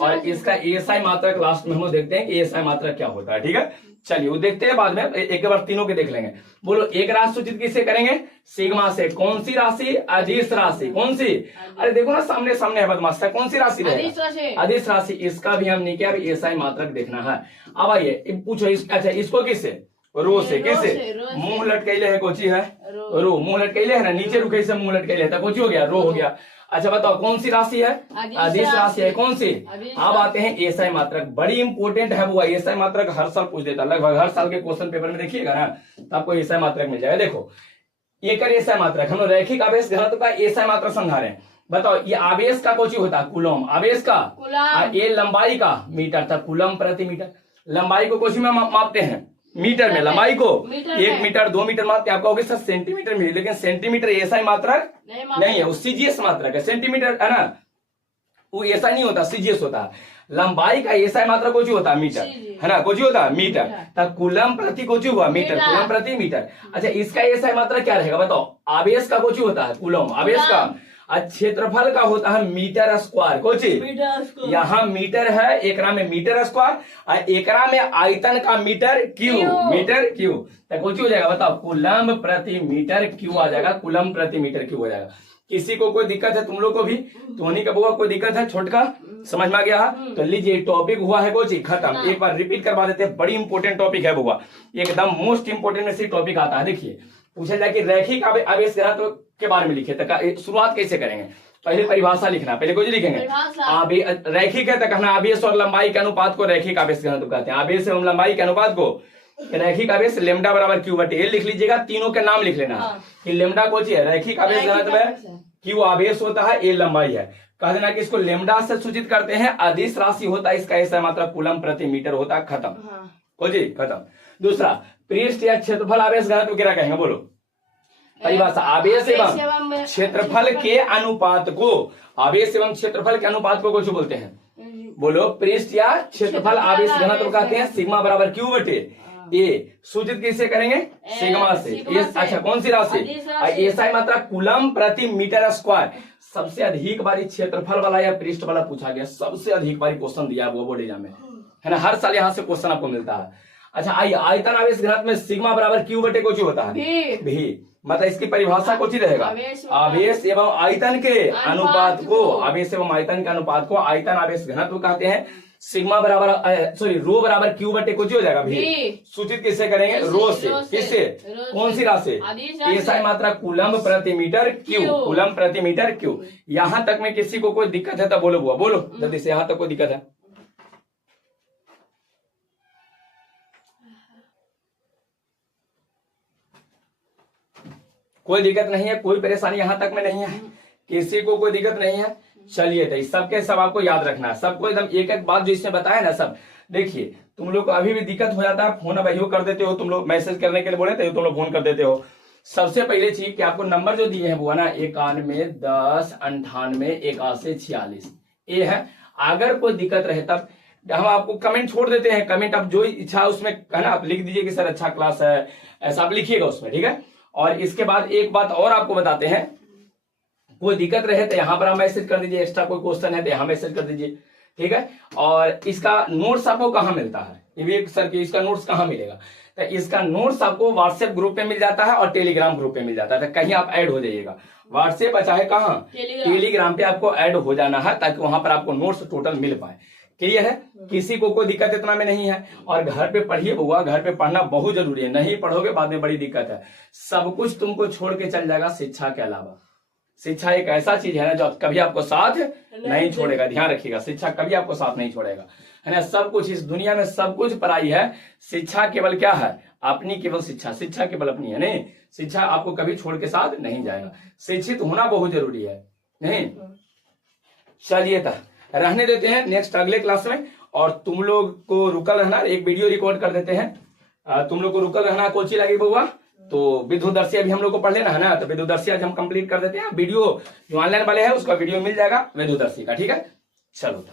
और इसका एएसआई मात्रक लास्ट में हम लोग देखते हैं कि एएसआई मात्रक क्या होता है। ठीक है, चलिए वो देखते हैं बाद में, एक बार तीनों के देख लेंगे। बोलो, एक राशि सूचित किससे करेंगे? सिग्मा से। कौन सी राशि? अदिश राशि। कौन सी? अरे देखो ना, सामने सामने है बदमाश, कौन सी राशि रहेगा? अदिश राशि। इसका भी हमने क्या एएसआई मात्रक देखना है। अब आइए पूछो, अच्छा इसको किससे? रो से। किससे? मुंह लटकैले है, कोची है? रो। मुंह लटकैले है ना, नीचे रुके से मुंह लटकैले है, कोची हो गया? रो हो गया। अच्छा बताओ, कौन सी राशि है? अदिश राशि है। कौन सी? अब आते हैं एएसआई मात्रक। बड़ी इंपोर्टेंट है वो। एएसआई मात्रक हर साल पूछ देता है, लगभग हर साल के क्वेश्चन पेपर में देखिएगा ना, तो आपको एएसआई मात्रक मिल जाएगा। देखो, एक एएसआई मात्रक, हम लोग रैखिक आवेश घनत्व का एएसआई मात्रक समझा रहे हैं। बताओ, ये आवेश का कोची होता है? कूलम। आवेश का। ये लंबाई का मीटर था, कूलम प्रति मीटर। लंबाई को कोची में मापते हैं? मीटर में। लंबाई को 1 मीटर 2 मीटर मापते हैं। आप कहोगे सर सेंटीमीटर में, लेकिन सेंटीमीटर एएसआई मात्रक नहीं है, वो सीजीएस मात्रक है। सेंटीमीटर है ना, वो ऐसा नहीं होता, सीजीएस होता है। लंबाई का एएसआई मात्रक कुछ होता है मीटर, है ना, कुछ होता है मीटर। तब कूलम प्रति कुछ हुआ मीटर, कूलम प्रति मीटर। अच्छा, इसका एएसआई मात्रक क्या रहेगा बताओ? आवेश का कुछ होता है कूलम, आवेश का। क्षेत्रफल का होता है मीटर स्क्वायर। कुछ यहाँ मीटर है, एकरा में मीटर स्क्वायर, और एकरा में आयतन का मीटर क्यू। मीटर क्यू तो कुछ हो जाएगा बताओ? कूलम प्रति मीटर क्यू आ जाएगा। कूलम प्रति मीटर क्यू हो जाएगा। किसी को कोई दिक्कत है? तुम लोग को भी, धोनी का बुआ कोई दिक्कत है? छोटका समझ में आ गया? तो लीजिए, टॉपिक हुआ है कुछ खत्म। एक बार रिपीट करवा देते हैं, बड़ी इंपॉर्टेंट टॉपिक है बुआ, एकदम मोस्ट इंपोर्टेंट में से टॉपिक आता है। देखिए, पूछा जाए कि रैखिक आवेश घनत्व के बारे में लिखे, तो शुरुआत कैसे करेंगे? पहले परिभाषा लिखना, पहले कुछ लिखेंगे। रैखिक है तो कहना आवेश और लंबाई के अनुपात को रैखिक आवेश घनत्व कहते हैं। आवेश एवं लंबाई के अनुपात को रैखिक आवेश लेमडा बराबर क्यू बटे एल लिख लीजिएगा। तीनों के नाम लिख लेना कि लेमडा कौन सी है? रैखिक आवेश घनत्व है, क्यू आवेश होता है, ए लंबाई है। कह देना कि इसको लेमडा से सूचित करते हैं। अदिश राशि होता है, इसका ऐसा मात्रक कूलम प्रति मीटर होता है। खत्म। जी खत्म। दूसरा, पृष्ठ या क्षेत्रफल आवेश घनत्व क्या कहेंगे? बोलो परिभाषा। आवेश एवं क्षेत्रफल के अनुपात को, आवेश एवं क्षेत्रफल के अनुपात को कुछ बोलते हैं? बोलो, पृष्ठ या क्षेत्रफल आवेश घनत्व कहते हैं। सिग्मा बराबर क्यू बटे ए। सूचित किससे करेंगे? सिग्मा से। अच्छा, कौन सी राशि? एएसआई मात्रा कूलम प्रति मीटर स्क्वायर। सबसे अधिक बारी क्षेत्रफल वाला या पृष्ठ वाला पूछा गया, सबसे अधिक बारी क्वेश्चन दिया वो बोर्ड एग्जाम में, है ना। हर साल यहाँ से क्वेश्चन आपको मिलता है। अच्छा, आइए, आयतन आवेश घनत्व में सिग्मा बराबर क्यू बटे कुछ होता है भी। मतलब इसकी परिभाषा कुछ ही रहेगा, आवेश एवं आयतन के अनुपात को, आवेश एवं आयतन के अनुपात को आयतन आवेश घनत्व कहते हैं। सिग्मा बराबर सॉरी रो बराबर क्यू बटे कुछ हो जाएगा भी। सूचित किससे करेंगे? रो से। किससे? कौन सी राशि? एएसआई मात्रा कूलम प्रति मीटर क्यू। कूलम प्रति मीटर क्यू। यहां तक में किसी को कोई दिक्कत है तो बोलो बुआ, बोलो जल्दी से, यहां तक कोई दिक्कत है? कोई दिक्कत नहीं है, कोई परेशानी यहां तक में नहीं है, किसी को कोई दिक्कत नहीं है। चलिए, तो सबके सब आपको याद रखना है, सबको एकदम एक एक बात जो इसने बताया ना सब। देखिए, तुम लोग को अभी भी दिक्कत हो जाता है, फोन अब कर देते हो, तुम लोग मैसेज करने के लिए बोले तो तुम लोग फोन कर देते हो। सबसे पहले चीज कि आपको नंबर जो दिए हैं वो ना 91 10 98 81 46 ये है। अगर कोई दिक्कत रहे तब हम आपको कमेंट छोड़ देते हैं। कमेंट आप जो इच्छा उसमें है ना, आप लिख दीजिए कि सर अच्छा क्लास है, ऐसा आप लिखिएगा उसमें, ठीक है। और इसके बाद एक बात और आपको बताते हैं, कोई दिक्कत रहे तो यहाँ पर आप मैसेज कर दीजिए, एक्स्ट्रा कोई क्वेश्चन है तो यहाँ मैसेज कर दीजिए, ठीक है। और इसका नोट्स आपको कहाँ मिलता है, ये भी एक सर की इसका नोट्स कहाँ मिलेगा, तो इसका नोट्स आपको व्हाट्सएप ग्रुप पे मिल जाता है और टेलीग्राम ग्रुप पे मिल जाता है। तो कहीं आप ऐड हो जाइएगा, व्हाट्सएप चाहे कहाँ टेलीग्राम पे आपको ऐड हो जाना है, ताकि वहां पर आपको नोट्स टोटल मिल पाए। क्लियर है, किसी को कोई दिक्कत इतना में नहीं है। और घर पे पढ़िए बुआ, घर पे पढ़ना बहुत जरूरी है, नहीं पढ़ोगे बाद में बड़ी दिक्कत है। सब कुछ तुमको छोड़ के चल जाएगा शिक्षा के अलावा। शिक्षा एक ऐसा चीज है ना जो कभी आपको साथ नहीं छोड़ेगा, ध्यान रखिएगा, शिक्षा कभी आपको साथ नहीं छोड़ेगा, है ना। सब कुछ इस दुनिया में सब कुछ पढ़ाई है, शिक्षा केवल क्या है, अपनी केवल शिक्षा, शिक्षा केवल अपनी है, नहीं, शिक्षा आपको कभी छोड़ के साथ नहीं जाएगा। शिक्षित होना बहुत जरूरी है, नहीं। चलिए था रहने देते हैं, नेक्स्ट अगले क्लास में। और तुम लोग को रुकल रहना, एक वीडियो रिकॉर्ड कर देते हैं। तुम लोग को रुकल रहना, कोची लगी बउआ, तो विदुदर्शी अभी हम लोग को पढ़ लेना है ना, तो विदुदर्शी आज हम कंप्लीट कर देते हैं। वीडियो जो ऑनलाइन वाले हैं उसका वीडियो मिल जाएगा विदुदर्शी का, ठीक है। चलो।